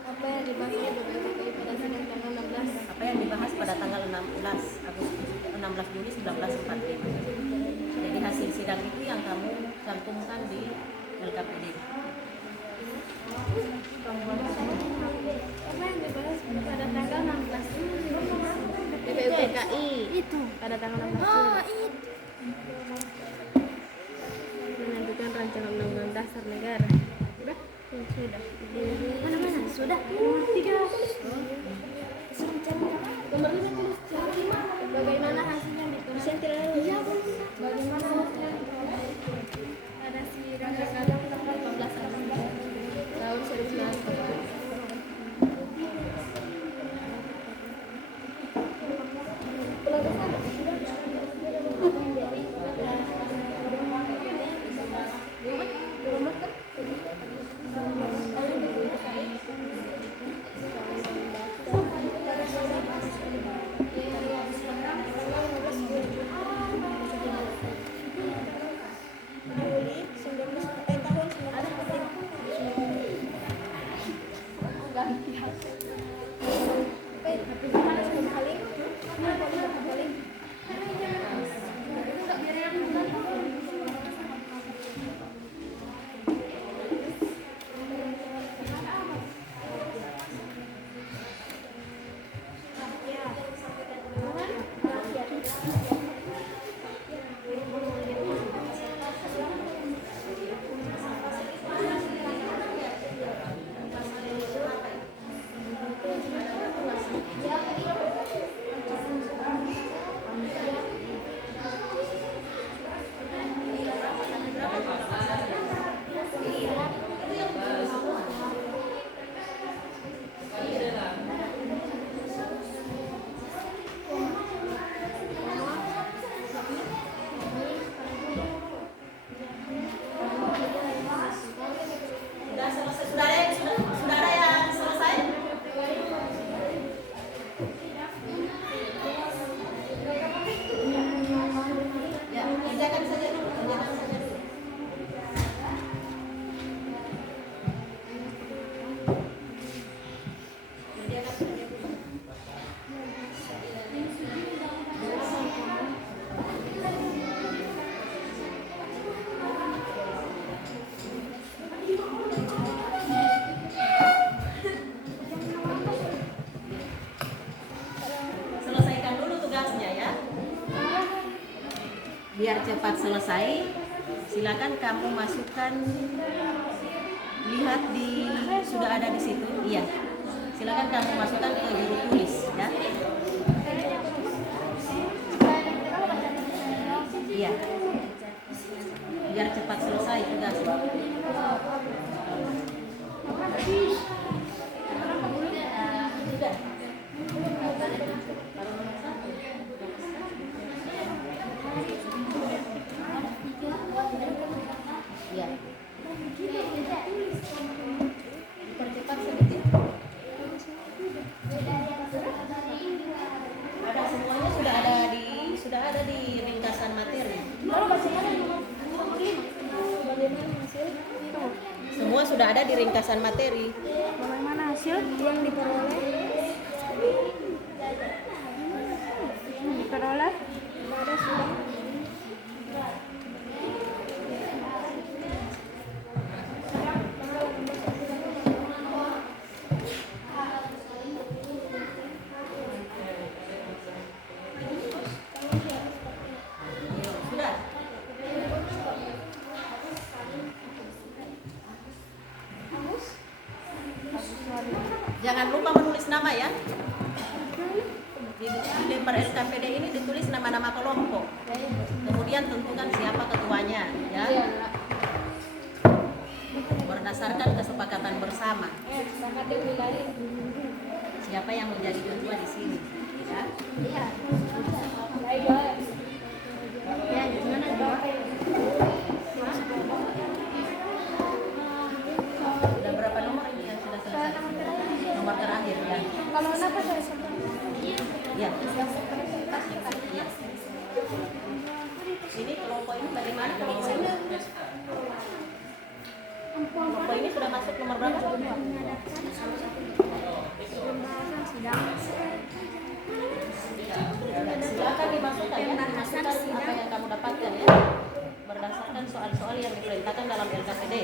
apa yang dibahas oleh DPU PKI pada sidang tanggal 16 Apa yang dibahas pada tanggal 16 Agustus 16 Juli 1945. Jadi hasil sidang itu yang kamu cantumkan di LKPD. apa yang dibahas pada tanggal 16 DPU PKI Itu. pada tanggal 16 Juli menentukan rancangan undang-undang dasar negara. Udah? Sudah. Mana-mana? Sudah. Nomor 3. Suruh cari. Nomor 5 tulis. Bagaimana hasilnya ditulis? Iya, bagaimana hasilnya pada sidang tanggal 18 Agustus tahun 1945. Pulang ke sana. biar cepat selesai, silakan kamu masukkan, lihat sudah ada di situ. Iya, silakan kamu masukkan ke juru tulis ya. Iya, biar cepat selesai tugas. Ya. Dipercepat sedikit. Ada semuanya sudah ada di ringkasan materi. Semua sudah ada di ringkasan materi. Bagaimana hasil yang diperoleh? Diperoleh? Ada sudah. Sudah. Jangan lupa menulis nama ya. Di lembar LKPD ini ditulis nama-nama kelompok. Kemudian tentukan siapa ketuanya ya. Berdasarkan kesepakatan bersama. Siapa yang menjadi ketua di sini ya. Sudah berapa nomor ini yang sudah selesai? Nomor terakhir ya. Kalau kenapa saya sebut? Ya. Ya. Ini kelompok ini bagaimana kelompok ini? Kelompok ini sudah masuk nomor berapa? Silakan dimasukkan ya, dimasukkan apa yang kamu dapatkan ya, berdasarkan soal-soal yang diperintahkan dalam LKPD.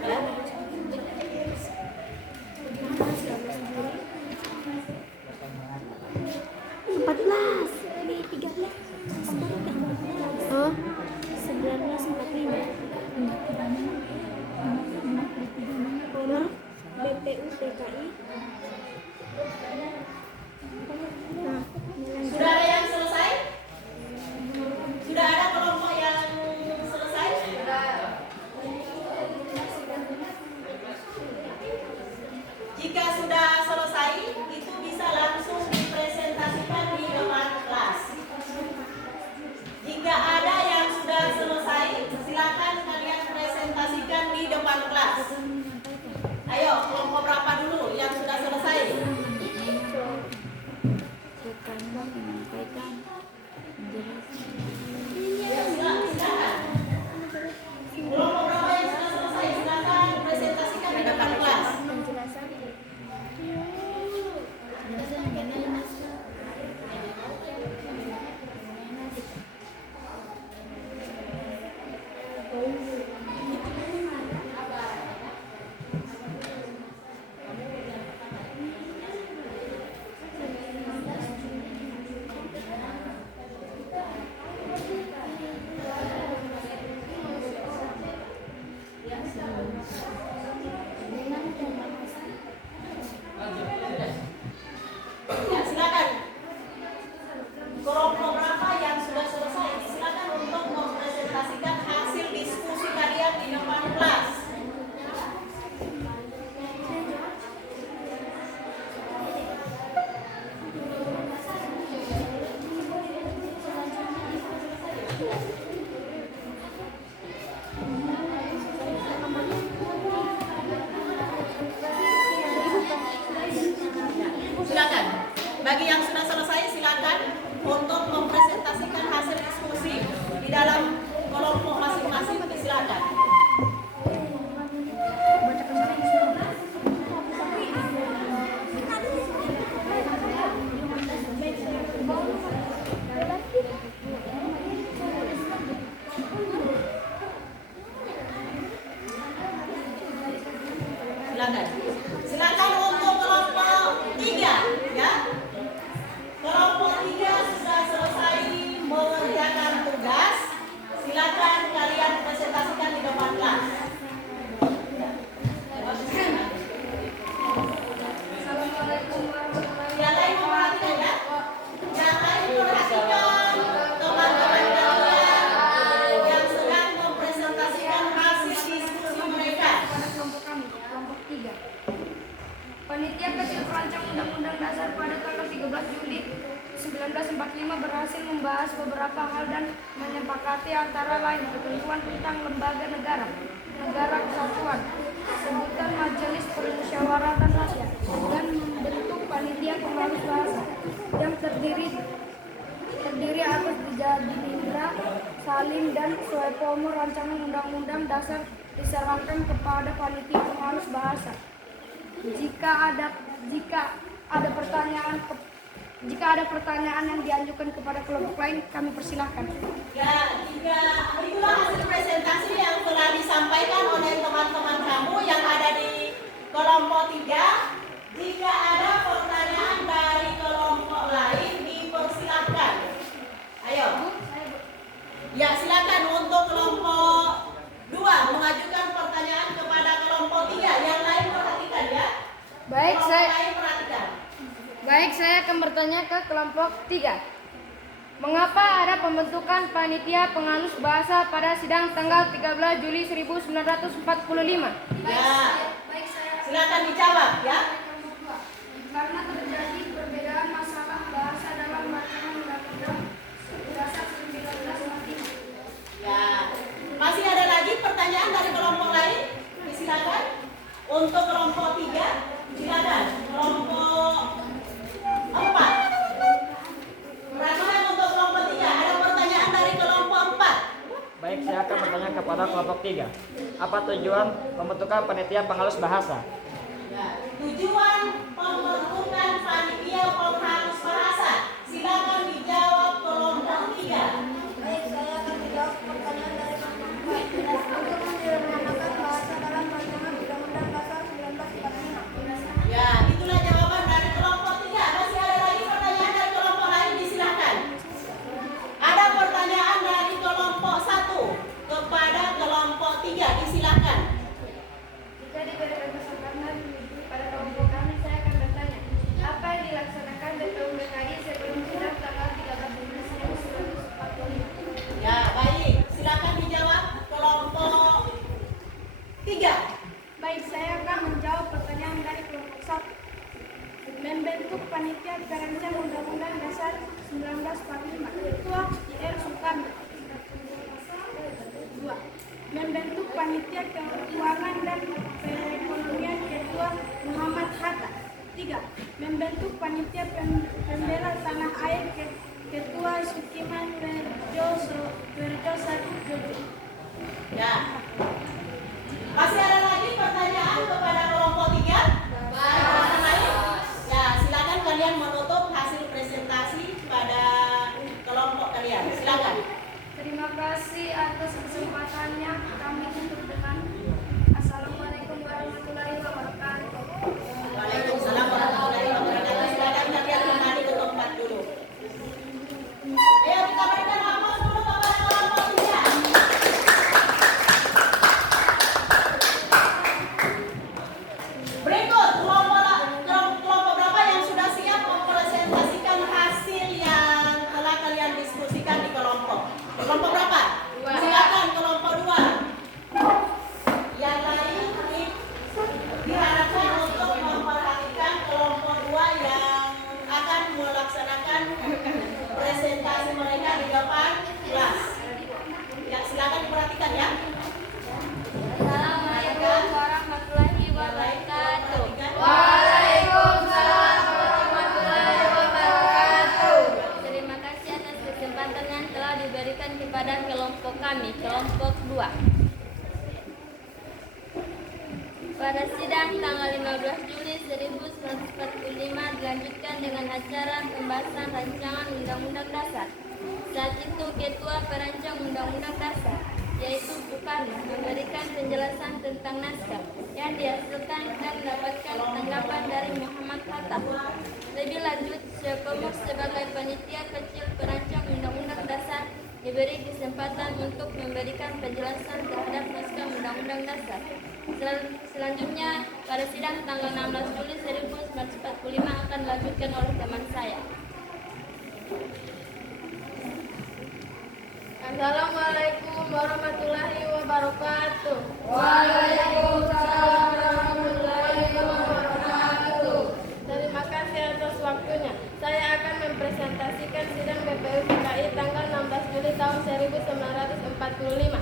Ya. Sudah ada yang selesai? Sudah ada kelompok yang selesai? Jika sudah selesai, itu bisa langsung dipresentasikan di depan kelas. Jika ada yang sudah selesai, silakan kalian presentasikan di depan kelas. Ayo, kelompok berapa dulu yang sudah selesai? Ya, silakan. Kelompok berapa yang sudah selesai? Silakan presentasikan di depan kelas. Ya, silakan. Kelompok berapa yang sudah selesai? Silakan untuk mempresentasikan hasil diskusi kalian di depan kelas. Silakan. Bagi yang sudah selesai, silakan untuk mempresentasikan hasil diskusi di dalam kelompok masing-masing. Silakan. Silakan. Silakan untuk kelompok 3 ya. Kelompok 3 sudah selesai mengerjakan tugas. menyepakati antara lain ketentuan tentang lembaga negara, negara kesatuan, sebutan Majelis Permusyawaratan Rakyat, dan membentuk panitia pengawas bahasa yang terdiri atas Dijadiningrat, Salim dan Soepomo. Rancangan Undang-Undang Dasar diserahkan kepada panitia pengawas bahasa. Jika ada pertanyaan yang diajukan kepada kelompok lain, kami persilahkan. Ya, itulah hasil presentasi yang telah disampaikan oleh teman-teman kamu yang ada di kelompok 3. Jika ada pertanyaan dari kelompok lain, dipersilahkan. Ayo. Ya, silakan untuk kelompok 2 mengajukan pertanyaan kepada kelompok 3. Yang lain perhatikan ya. Baik, saya akan bertanya ke kelompok 3. Mengapa ada pembentukan panitia penganus bahasa pada sidang tanggal 13 Juli 1945? Ya. Silakan dijawab ya. Karena terjadi perbedaan masalah bahasa dalam rancangan Undang-Undang Dasar 1945. Ya. Masih ada lagi pertanyaan dari kelompok lain? Silakan. Untuk kelompok 3, silakan. Kelompok 4. Perhatikan untuk kelompok 3. Ada pertanyaan dari kelompok 4. Baik, saya akan bertanya kepada kelompok 3. Apa tujuan pembentukan panitia pengalus bahasa? Ya. Tujuan pembentukan panitia pengalus bahasa. Silakan dijawab kelompok 3. Baik, saya akan menjawab pertanyaan dari kelompok 4. Untuk menyederhanakan bahasa dalam rancangan Undang-Undang Dasar 1945. Ya, itulah jawaban dari kelompok 3. Masih ada lagi pertanyaan dari kelompok lain? Disilakan. Ada pertanyaan dari kelompok 1 kepada kelompok 3. Disilakan. Jika diberikan kesempatan pada kelompok kami, saya akan bertanya, apa yang dilaksanakan BPUM DKI sebelum sidang tanggal 13 Juli 1945? Ya, baik. Silakan dijawab kelompok 3. Baik, saya akan menjawab pertanyaan dari kelompok 1. Membentuk panitia perancang Undang-Undang Dasar 1945. Ketua IR Soekarno. 2. Membentuk panitia keuangan dan perekonomian. Ketua Muhammad Hatta. 3. Membentuk panitia pembela tanah air. Ketua Sukiman Werjo 1 Jojo. Ya. Masih ada lagi pertanyaan kepada kelompok 3? Pertanyaan lain? Ya, silakan kalian menutup hasil presentasi pada kelompok kalian. Silakan. Terima kasih atas kesempatannya kami untuk dengan. Assalamualaikum warahmatullahi wabarakatuh. Waalaikumsalam warahmatullahi wabarakatuh. Silakan kalian kembali ke tempat dulu. Ayo kita berikan aplaus dulu kepada kelompok 3. Berikut kelompok berapa yang sudah siap mempresentasikan hasil yang telah kalian diskusikan di kelompok? Kelompok berapa? Silakan kelompok 2. Yang lain diharapkan untuk memperhatikan kelompok 2 yang akan melaksanakan presentasi mereka di depan kelas. Ya, silakan diperhatikan ya. Assalamualaikum warahmatullahi wabarakatuh. Waalaikumsalam warahmatullahi wabarakatuh. Terima kasih atas kesempatan yang telah diberikan kepada kelompok kami, kelompok 2. Pada sidang tanggal 15 Juli 1945 dilanjutkan dengan acara pembahasan rancangan Undang-Undang Dasar. Saat itu Ketua Perancang Undang-Undang Dasar, yaitu Soekarno, memberikan penjelasan tentang naskah yang dihasilkan dan mendapatkan tanggapan dari Muhammad Hatta. Lebih lanjut, Soepomo sebagai panitia kecil perancang Undang-Undang Dasar diberi kesempatan untuk memberikan penjelasan terhadap naskah Undang-Undang Dasar. Selanjutnya, pada sidang tanggal 16 Juli 1945 akan dilanjutkan oleh teman saya. Assalamualaikum warahmatullahi wabarakatuh. Waalaikumsalam warahmatullahi wabarakatuh. Terima kasih atas waktunya. Saya akan mempresentasikan sidang BPUPKI tanggal 16 Juli tahun 1945.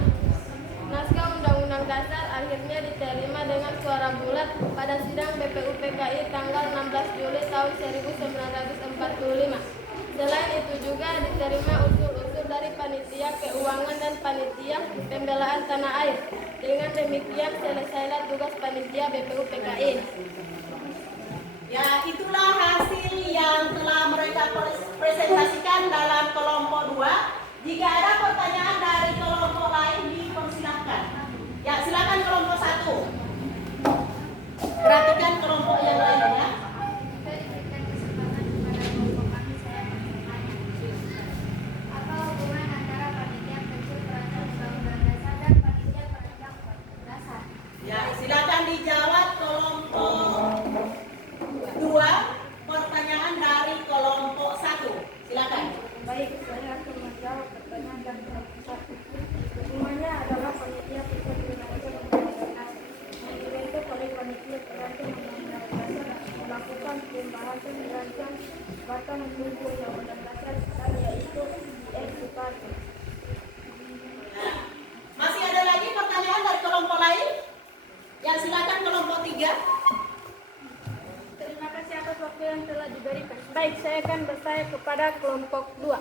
Naskah Undang-Undang Dasar akhirnya diterima dengan suara bulat pada sidang BPUPKI tanggal 16 Juli tahun 1945. Selain itu juga diterima usul-usul dari Panitia Keuangan dan Panitia Pembelaan Tanah Air. Dengan demikian selesailah tugas Panitia BPUPKI. Ya, itulah hasil yang telah mereka presentasikan dalam kelompok 2. Jika ada pertanyaan dari kelompok lain dipersilahkan. Ya, silakan kelompok 1. Perhatikan kelompok yang lainnya. Saya diberikan kesempatan kepada kelompok kami, saya bertanya. Apa hubungan antara panitia kecil perancang undang-undang dasar dan panitia perancang undang-undang dasar? Ya, silakan dijawab kelompok 2. Pertanyaan dari kelompok 1. Silakan. Baik, saya akan menjawab pertanyaan dari kelompok satu. Hubungannya adalah panitia kecil perancang undang-undang dasar yang dibentuk oleh panitia perancang undang-undang dasar melakukan pembahasan merancang batang tubuh undang-undang dasar dan yaitu eksekutif. Ya. Masih ada lagi pertanyaan dari kelompok lain? Ya, silakan kelompok 3. Terima kasih atas waktu yang telah diberikan. Baik, saya akan bertanya kepada kelompok 2.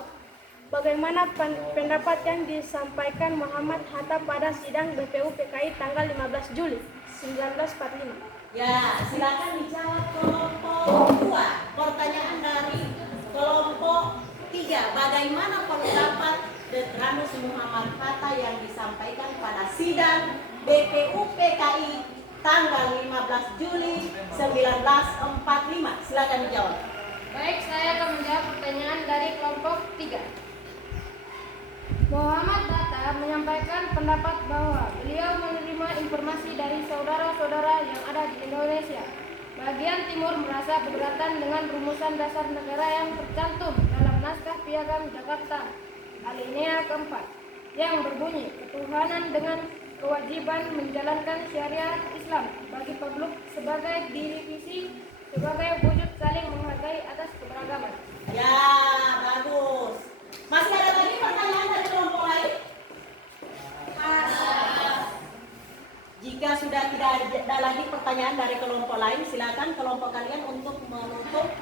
Bagaimana pendapat yang disampaikan Muhammad Hatta pada sidang BPUPKI tanggal 15 Juli 1945? Ya, silakan dijawab kelompok 2. Pertanyaan dari kelompok 3. Bagaimana pendapat Detranus Muhammad Hatta yang disampaikan pada sidang BPUPKI tanggal 15 Juli 1945? Silakan dijawab. Baik, saya akan menjawab pertanyaan dari kelompok 3. Muhammad Hatta menyampaikan pendapat bahwa beliau menerima informasi dari saudara-saudara yang ada di Indonesia bagian timur merasa keberatan dengan rumusan dasar negara yang tercantum dalam naskah Piagam Jakarta alinea keempat yang berbunyi ketuhanan dengan kewajiban menjalankan syariat Islam bagi makhluk sebagai divisi sebagai wujud saling menghargai atas keberagaman. Ya, bagus. Masih ada lagi pertanyaan dari kelompok lain? Jika sudah tidak ada lagi pertanyaan dari kelompok lain, silakan kelompok kalian untuk menutup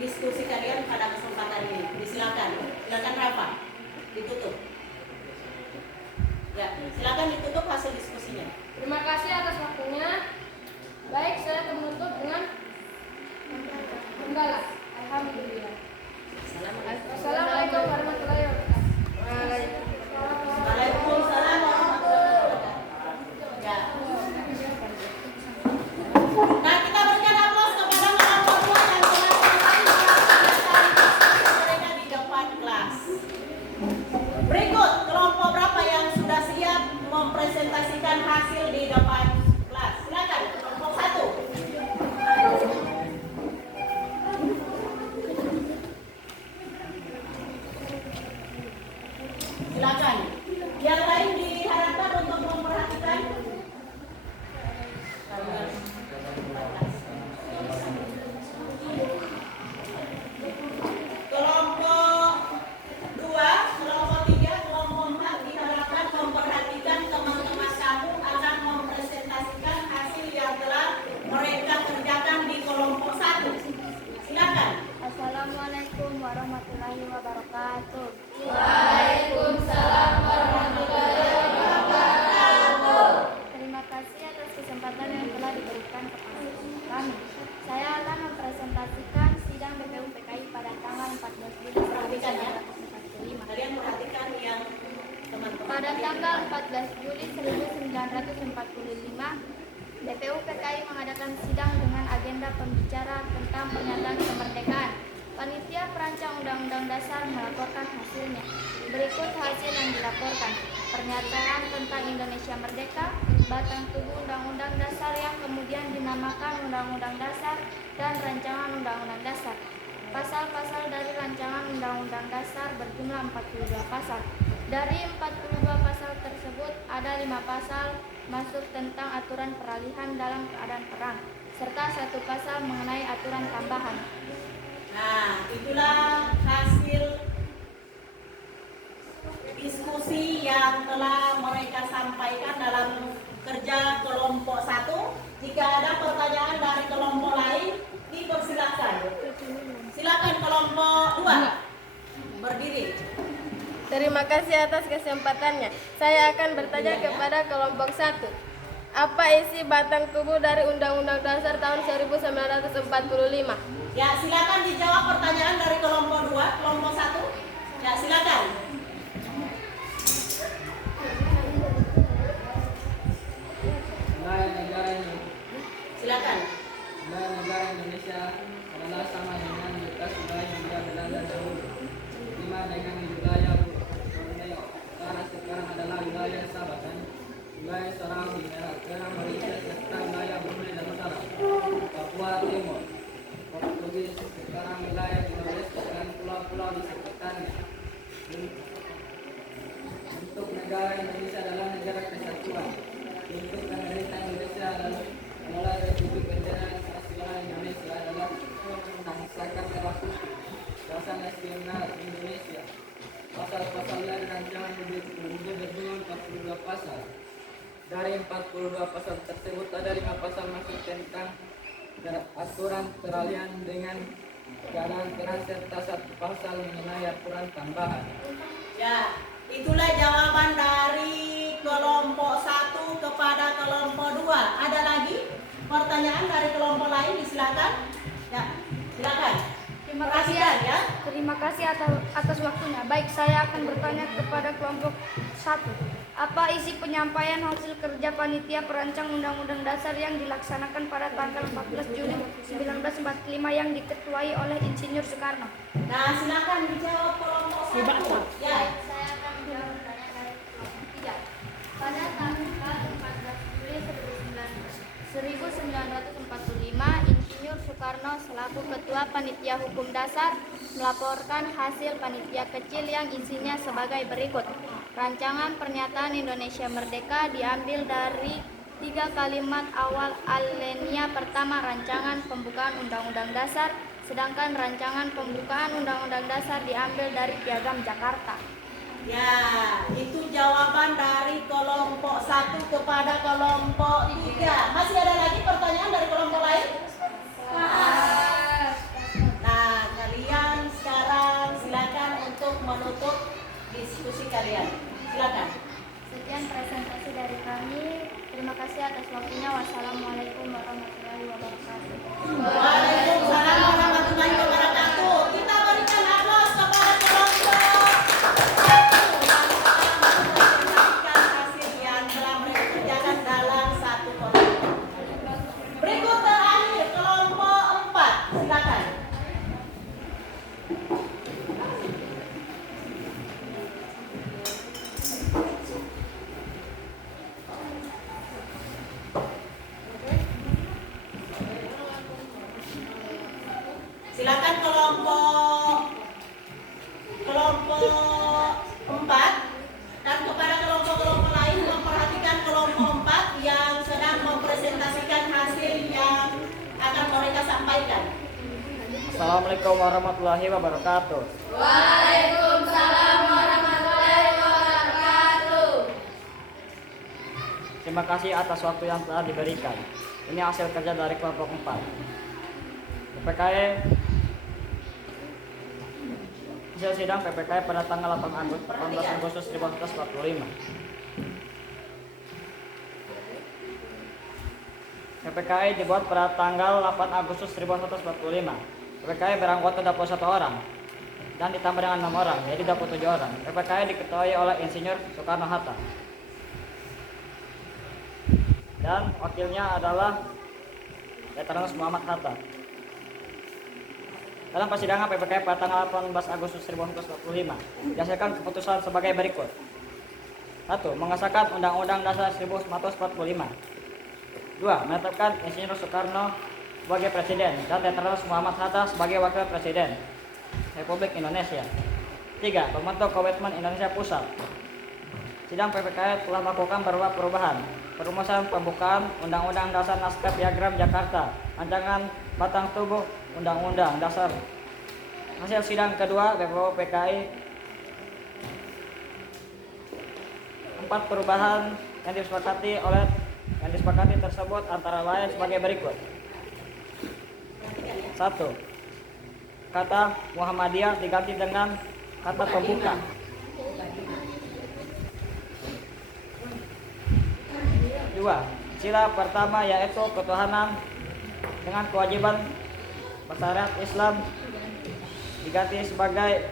diskusi kalian pada kesempatan ini. Silakan Rafa, ditutup. Ya, silakan ditutup hasil diskusinya. Terima kasih atas waktunya. Baik, saya akan menutup dengan hamdalah. Alhamdulillah. Assalamualaikum warahmatullahi wabarakatuh. Waalaikumsalam warahmatullahi wabarakatuh. Ya. Nah, kita berikan aplaus kepada kelompok 2 yang telah selesai mereka di depan kelas. Berikut kelompok berapa yang sudah siap mempresentasikan hasil di depan kelas? Silakan kelompok 1. Silakan. Yang lain diharapkan untuk memperhatikan. Kelompok 2, kelompok 3, kelompok 4 diharapkan memperhatikan teman-teman kamu akan mempresentasikan hasil yang telah mereka kerjakan di kelompok 1. Silakan. Assalamualaikum warahmatullahi wabarakatuh. Waalaikumsalam warahmatullahi wabarakatuh. Terima kasih atas kesempatan yang telah diberikan kepada kami. Saya akan mempresentasikan sidang BPUPKI pada tanggal 14 Juli Perhatikan ya. 1945. Kalian perhatikan yang teman-teman. Pada tanggal 14 Juli 1945, BPUPKI mengadakan sidang dengan agenda pembicara tentang pernyataan kemerdekaan. Panitia perancang Undang-Undang Dasar melaporkan hasilnya. Berikut hasil yang dilaporkan. Pernyataan tentang Indonesia Merdeka, batang tubuh Undang-Undang Dasar yang kemudian dinamakan Undang-Undang Dasar dan Rancangan Undang-Undang Dasar. Pasal-pasal dari Rancangan Undang-Undang Dasar berjumlah 42 pasal. Dari 42 pasal tersebut, ada 5 pasal masuk tentang aturan peralihan dalam keadaan perang, serta 1 pasal mengenai aturan tambahan. Nah, itulah hasil diskusi yang telah mereka sampaikan dalam kerja kelompok 1. Jika ada pertanyaan dari kelompok lain, dipersilakan. Silakan kelompok 2 berdiri. Terima kasih atas kesempatannya. Saya akan bertanya kepada kelompok 1. Apa isi batang tubuh dari Undang-Undang Dasar tahun 1945? Ya, silakan dijawab pertanyaan dari kelompok 2, kelompok 1. Ya, silakan. Wilayah negara ini, Silakan. wilayah negara Indonesia adalah sama dengan bekas wilayah Hindia Belanda dahulu, di mana dengan wilayah Borneo utara sekarang adalah wilayah Sabah dan wilayah Sarawi Merah Tengah Malaysia serta wilayah Brunei Darussalam, Papua Timur, Portugis sekarang wilayah Timor Leste dan pulau-pulau di sekitarnya. Untuk negara Indonesia adalah negara kesatuan. Untuk pemerintah Indonesia adalah Republik Federal Nasional Indonesia adalah mengesahkan Undang-Undang Dasar Nasional Indonesia. Pasal-pasal yang rancangan berjumlah 42 pasal. Dari 42 pasal tersebut ada 5 pasal masuk tentang aturan peralihan dengan jalan terang serta 1 pasal mengenai aturan tambahan. Ya, itulah jawaban dari kelompok 1 kepada kelompok 2. Ada lagi pertanyaan dari kelompok lain? Silakan. Ya, silakan. Terima kasih ya. Terima kasih atas waktunya. Baik, saya akan bertanya kepada kelompok 1. Apa isi penyampaian hasil kerja panitia perancang Undang-Undang Dasar yang dilaksanakan pada tanggal 14 Juli 1945 yang diketuai oleh Insinyur Soekarno? Nah, silakan dijawab kelompok 1. Ya. Saya akan menjawab pertanyaan dari kelompok 3. Pada tanggal 14 Juli 1945, Insinyur Soekarno selaku Ketua Panitia Hukum Dasar melaporkan hasil panitia kecil yang isinya sebagai berikut. Rancangan Pernyataan Indonesia Merdeka diambil dari 3 kalimat awal alinea pertama rancangan pembukaan Undang-Undang Dasar, sedangkan rancangan pembukaan Undang-Undang Dasar diambil dari Piagam Jakarta. Ya, itu jawaban dari kelompok 1 kepada kelompok 3. Masih ada lagi pertanyaan dari kelompok lain? Nah, kalian sekarang silakan untuk menutup diskusi kalian. Silakan. Sekian presentasi dari kami. Terima kasih atas waktunya. Wassalamualaikum warahmatullahi wabarakatuh. Waalaikumsalam warahmatullahi wabarakatuh. Kita berikan aplaus kepada kelompok 1 yang telah mempresentasikan hasil yang telah mereka kerjakan dalam 1 kelompok. Berikut terakhir kelompok 4. Silakan. Silakan kelompok 4 dan kepada kelompok-kelompok lain memperhatikan kelompok 4 yang sedang mempresentasikan hasil yang akan mereka sampaikan. Assalamualaikum warahmatullahi wabarakatuh. Waalaikumsalam warahmatullahi wabarakatuh. Terima kasih atas waktu yang telah diberikan. Ini hasil kerja dari kelompok 4. PPKE hasil sidang PPKE pada tanggal 18 Agustus 1945. PPKE dibuat pada tanggal 8 Agustus 1945. PPKE beranggota 21 orang dan ditambah dengan 6 orang, jadi 27 orang. PPKE diketuai oleh Insinyur Soekarno-Hatta. Dan wakilnya adalah Letnan Muhammad Hatta. Dalam persidangan PPKE pada tanggal 18 Agustus 1945 dihasilkan keputusan sebagai berikut. 1. Mengesahkan Undang-Undang Dasar 1945. 2. Menetapkan Insinyur Soekarno sebagai Presiden dan Letnan Muhammad Hatta sebagai Wakil Presiden Republik Indonesia. 3. Membentuk Komitmen Indonesia Pusat. Sidang PPKE telah melakukan beberapa perubahan. Perumusan pembukaan Undang-Undang Dasar naskah Piagam Jakarta, rancangan batang tubuh Undang-Undang Dasar Hasil sidang kedua BPO PKI 4 perubahan yang disepakati tersebut antara lain sebagai berikut. 1. Kata Muhammadiyah diganti dengan kata pembuka. 2. Sila pertama yaitu ketuhanan dengan kewajiban bersyariat Islam diganti sebagai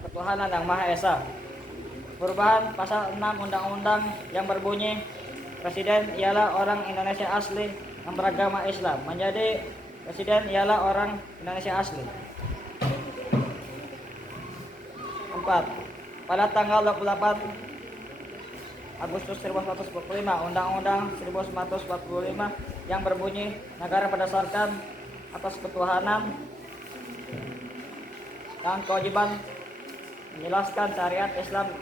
ketuhanan yang Maha Esa. Perubahan pasal 6 Undang-Undang yang berbunyi Presiden ialah orang Indonesia asli yang beragama Islam menjadi Presiden ialah orang Indonesia asli. 4. Pada tanggal 28 Agustus 1945 Undang-Undang 1945 yang berbunyi negara berdasarkan atas ketuhanan dan kewajiban menjelaskan syariat Islam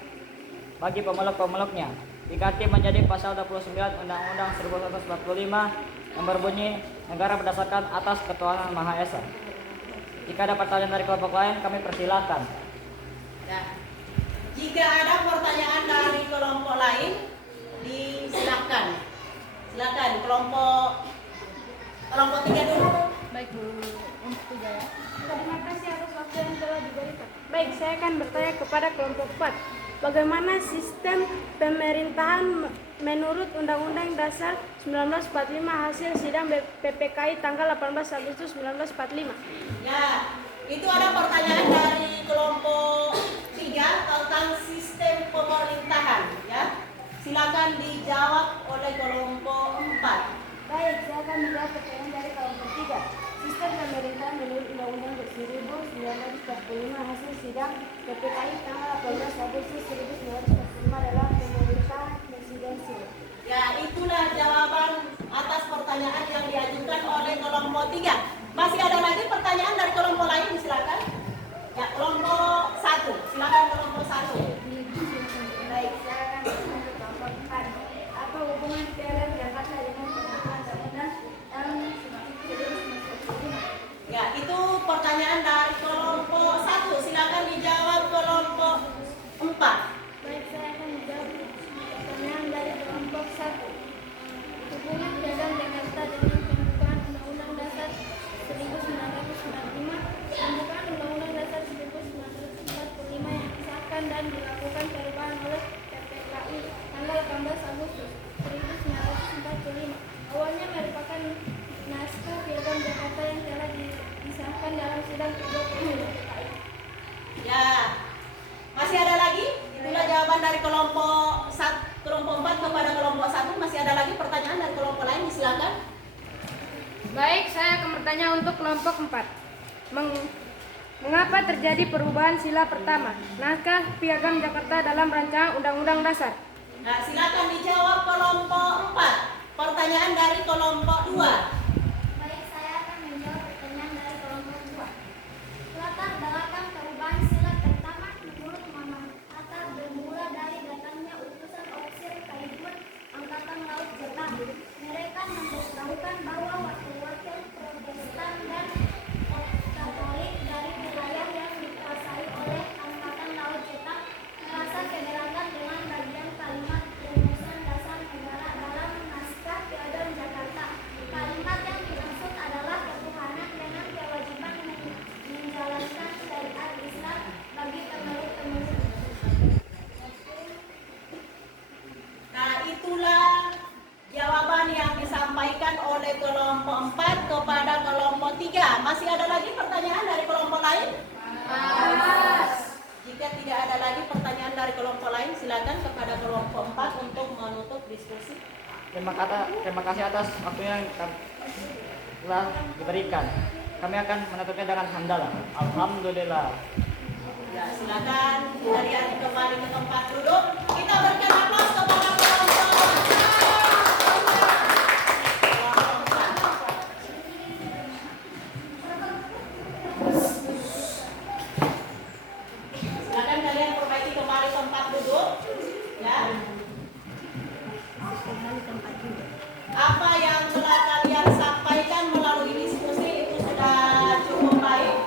bagi pemeluk-pemeluknya diganti menjadi pasal 29 Undang-Undang 1945 yang berbunyi negara berdasarkan atas ketuhanan Maha Esa. Jika ada pertanyaan dari kelompok lain, kami persilakan. Ya. Jika ada pertanyaan dari kelompok lain, disilakan. Silakan kelompok 3 dulu. Baik Bu, untuk 3 ya. Terima kasih atas waktu yang telah diberikan. Baik, saya akan bertanya kepada kelompok 4. Bagaimana sistem pemerintahan menurut Undang-Undang Dasar 1945 hasil sidang PPKI tanggal 18 Agustus 1945? Ya, itu ada pertanyaan dari kelompok 3 tentang sistem pemerintahan. Ya, silakan dijawab oleh kelompok 4. Baik, saya akan menjawab pertanyaan dari kelompok 3. Sistem pemerintahan menurut Undang-Undang 1945 hasil sidang PPKI tanggal 18 Agustus 1945 adalah pemerintahan presidensial. Ya, itulah jawaban atas pertanyaan yang diajukan oleh kelompok 3. Masih ada lagi pertanyaan dari kelompok lain, silakan. Ya, kelompok 1. Silakan kelompok 1. Baik, saya akan bertanya ke kelompok 4. Apa hubungan Piagam Jakarta dengan pembentukan Undang-Undang tahun 1945? Ya, itu pertanyaan dari kelompok 1. Silakan dijawab kelompok 4. Baik, saya akan menjawab pertanyaan dari kelompok 1. Hubungan Piagam Jakarta dengan pembukaan Undang-Undang Dasar 1945. Pembukaan Undang-Undang Dasar 1945 yang disahkan dan dilakukan perubahan oleh PPKI tanggal 18 Agustus 1945. Awalnya merupakan naskah Piagam Jakarta yang telah disahkan dalam sidang kedua PPKI. Ya. Masih ada lagi? Itulah jawaban dari kelompok 4 kepada kelompok 1. Masih ada lagi pertanyaan dari kelompok lain? Silakan. Baik, saya akan bertanya untuk kelompok 4. Mengapa terjadi perubahan sila pertama naskah Piagam Jakarta dalam rancangan Undang-Undang Dasar? Nah, silakan dijawab kelompok 4. Pertanyaan dari kelompok 2. Baik, saya akan menjawab pertanyaan dari kelompok 2. Latar belakang perubahan sila pertama menurut Muhammad Hatta bermula dari datangnya utusan ofisir Kaibun Angkatan Laut Jepang. Mereka memberitahukan bahwa wakil-wakil Protestan dan Katolik dari wilayah yang dikuasai oleh Angkatan Laut Jepang merasa keberatan dengan bagian kalimat rumusan dasar negara dalam naskah Piagam Jakarta. Kalimat yang dimaksud adalah ketuhanan dengan kewajiban menjalankan syariat Islam bagi pemeluk-pemeluk. Nah, itulah jawaban yang disampaikan oleh kelompok 4 kepada kelompok 3. Masih ada lagi pertanyaan dari kelompok lain? Jika tidak ada lagi pertanyaan dari kelompok lain, silakan kepada kelompok 4 untuk menutup diskusi. Terima kasih atas waktunya yang telah diberikan. Kami akan menutupnya dengan hamdalah. Alhamdulillah. Ya, silakan hari-hari kembali ke tempat duduk. Kita berikan aplaus kepada kelompok 4. Silakan kalian perbaiki kembali tempat duduk. Ya. Apa yang telah kalian sampaikan melalui diskusi itu sudah cukup baik.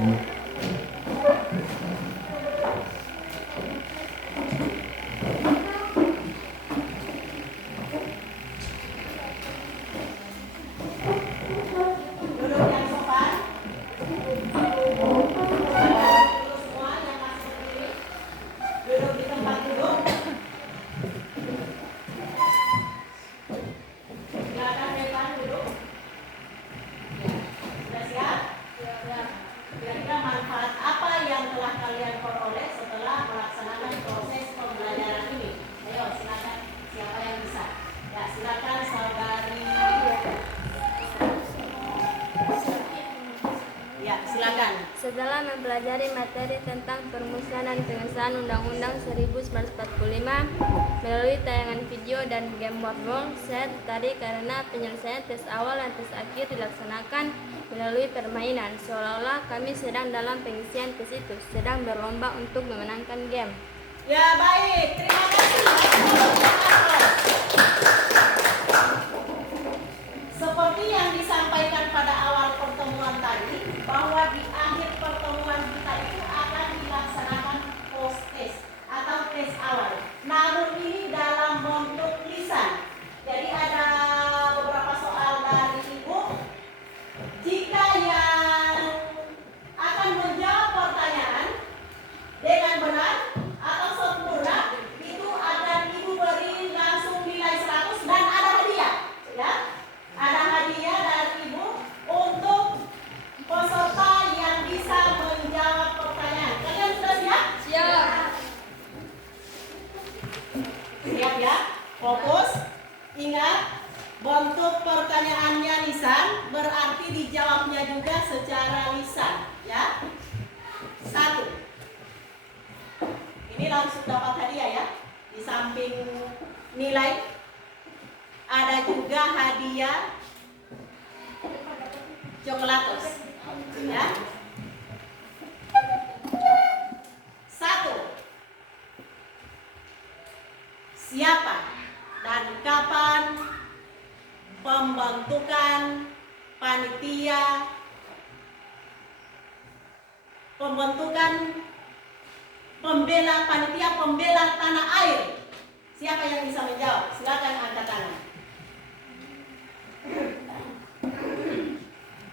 Duduk yang sopan. Duduk semua yang masih berdiri. Duduk di tempat duduk. Silakan depan duduk. Sudah siap? Kira-kira manfaat apa yang telah kalian peroleh setelah melaksanakan proses pembelajaran ini? Ayo silakan, siapa yang bisa? Ya silakan saudari. Ya silakan. Setelah mempelajari materi tentang permusuhan dan pengesahan Undang-Undang 1945 melalui tayangan video dan game workbook, saya tertarik karena penyelesaian tes awal dan tes akhir dilaksanakan melalui permainan, seolah-olah kami sedang dalam pengisian tes itu, sedang berlomba untuk memenangkan game. Ya baik, terima kasih. Seperti yang disampaikan pada awal pertemuan tadi, bahwa di akhir pertemuan kita itu akan dilaksanakan post test atau tes awal. Namun ini dalam bentuk lisan. Jadi ada beberapa soal dari Ibu. Jika yang akan menjawab pertanyaan dengan benar atau sempurna, itu akan Ibu beri langsung nilai 100 dan ada hadiah, ya. Ada hadiah dari Ibu untuk peserta yang bisa menjawab pertanyaan. Kalian sudah siap? Siap. Siap ya? Fokus. Ingat, bentuk pertanyaannya lisan, berarti dijawabnya juga secara lisan, ya. 1. Ini langsung dapat hadiah ya. Di samping nilai ada juga hadiah coklatos, ya. 1. Siapa dan kapan pembentukan panitia pembela tanah air? Siapa yang bisa menjawab? Silakan angkat tangan.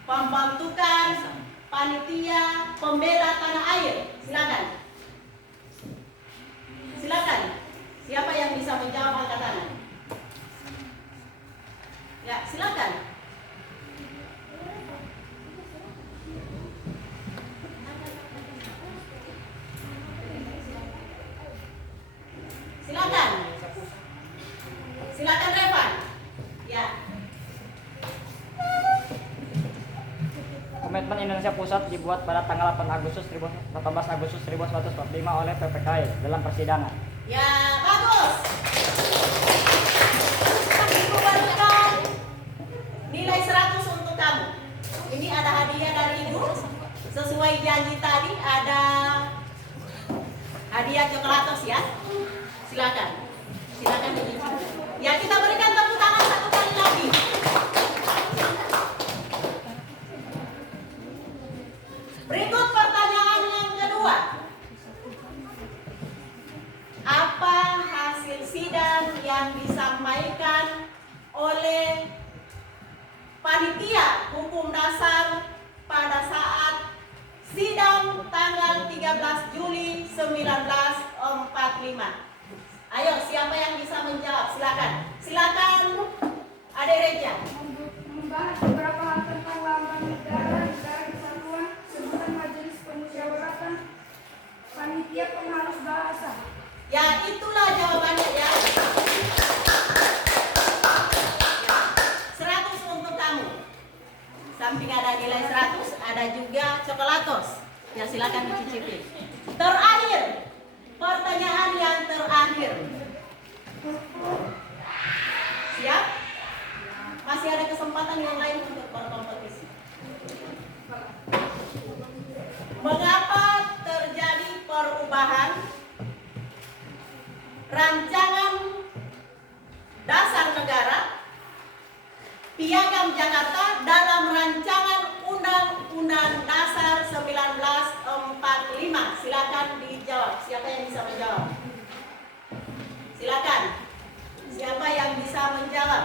Pembentukan panitia pembela tanah air. Silakan. Silakan. Siapa yang bisa menjawab, angkat tangan. Ya, silakan. Silakan. Silakan Revan. Ya. Komitmen Indonesia Pusat dibuat pada tanggal 18 Agustus 1945 oleh PPKI dalam persidangan. Ya, bagus. Ibu berikan nilai 100 untuk kamu. Ini ada hadiah dari Ibu. Sesuai janji tadi ada hadiah coklatos ya. Silakan. Silakan dicuci. Ya, kita berikan tepuk tangan satu kali lagi. Berikut pertanyaan yang kedua. Apa hasil sidang yang disampaikan oleh panitia hukum dasar pada saat sidang tanggal 13 Juli 1945? Ayo, siapa yang bisa menjawab? Silakan. Silakan, Ade Reja. Membahas beberapa hal tentang lambang negara kesatuan, sebutan majelis permusyawaratan, panitia penghalus bahasa. Ya, itulah jawabannya ya. 100 untuk kamu. Samping ada nilai 100, ada juga coklatos. Ya, silakan dicicipi. Terakhir, pertanyaan yang terakhir. Siap? Masih ada kesempatan yang lain untuk berkompetisi. Mengapa terjadi perubahan rancangan dasar negara Piagam Jakarta dalam rancangan Undang-Undang Dasar 1945 menjawab?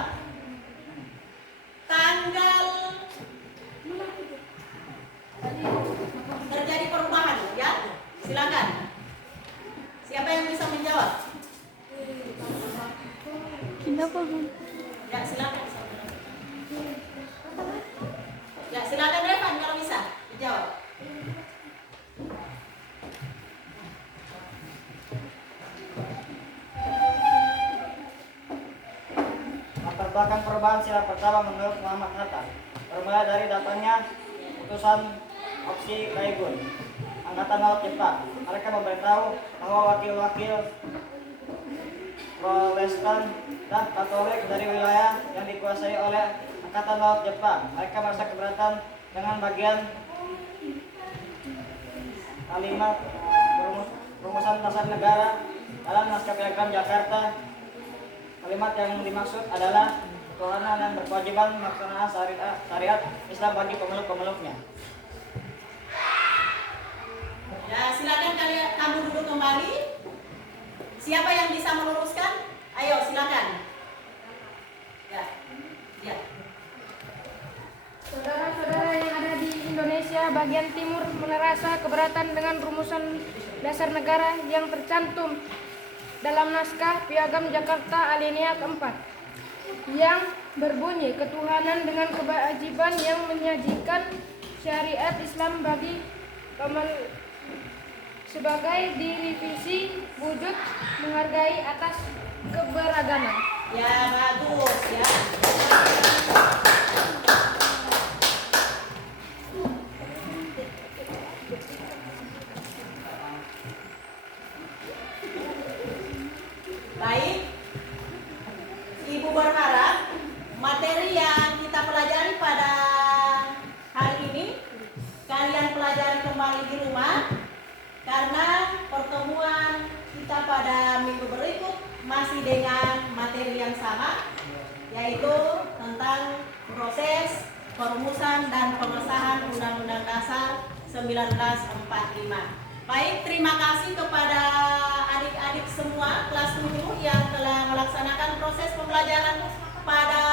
Tanggal terjadi perubahan, ya? Silakan. Siapa yang bisa menjawab? Ya, silakan. Ya, silakan Revan kalau bisa dijawab. Latar belakang perubahan sila pertama menurut Muhammad Hatta bermula dari datangnya utusan opsi Kaigun, Angkatan Laut Jepang. Mereka memberitahu bahwa wakil-wakil Protestan dan Katolik dari wilayah yang dikuasai oleh Angkatan Laut Jepang. Mereka merasa keberatan dengan bagian kalimat rumusan dasar negara dalam naskah Piagam Jakarta. Kalimat yang dimaksud adalah ketuhanan yang berkewajiban melaksanakan syariat Islam bagi pemeluk-pemeluknya. Ya, silakan kamu duduk kembali. Siapa yang bisa meluruskan? Ayo, silakan. Ya. Ya. Saudara-saudara yang ada di Indonesia bagian timur merasa keberatan dengan rumusan dasar negara yang tercantum dalam naskah Piagam Jakarta alinea keempat yang berbunyi ketuhanan dengan kewajiban yang menyajikan syariat Islam bagi sebagai direvisi wujud menghargai atas keberagaman. Ya, bagus ya. Baik. Ibu berharap materi yang kita pelajari pada hari ini kalian pelajari kembali di rumah, karena pertemuan kita pada minggu berikut masih dengan materi yang sama, yaitu tentang proses perumusan dan pengesahan Undang-Undang Dasar 1945. Baik, terima kasih kepada adik-adik semua kelas 7 yang telah melaksanakan proses pembelajaran pada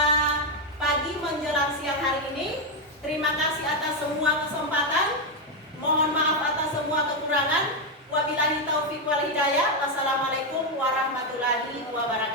pagi menjelang siang hari ini. Terima kasih atas semua kesempatan. Mohon maaf atas semua kekurangan. Wabillahi taufiq wal hidayah. Wassalamualaikum warahmatullahi wabarakatuh.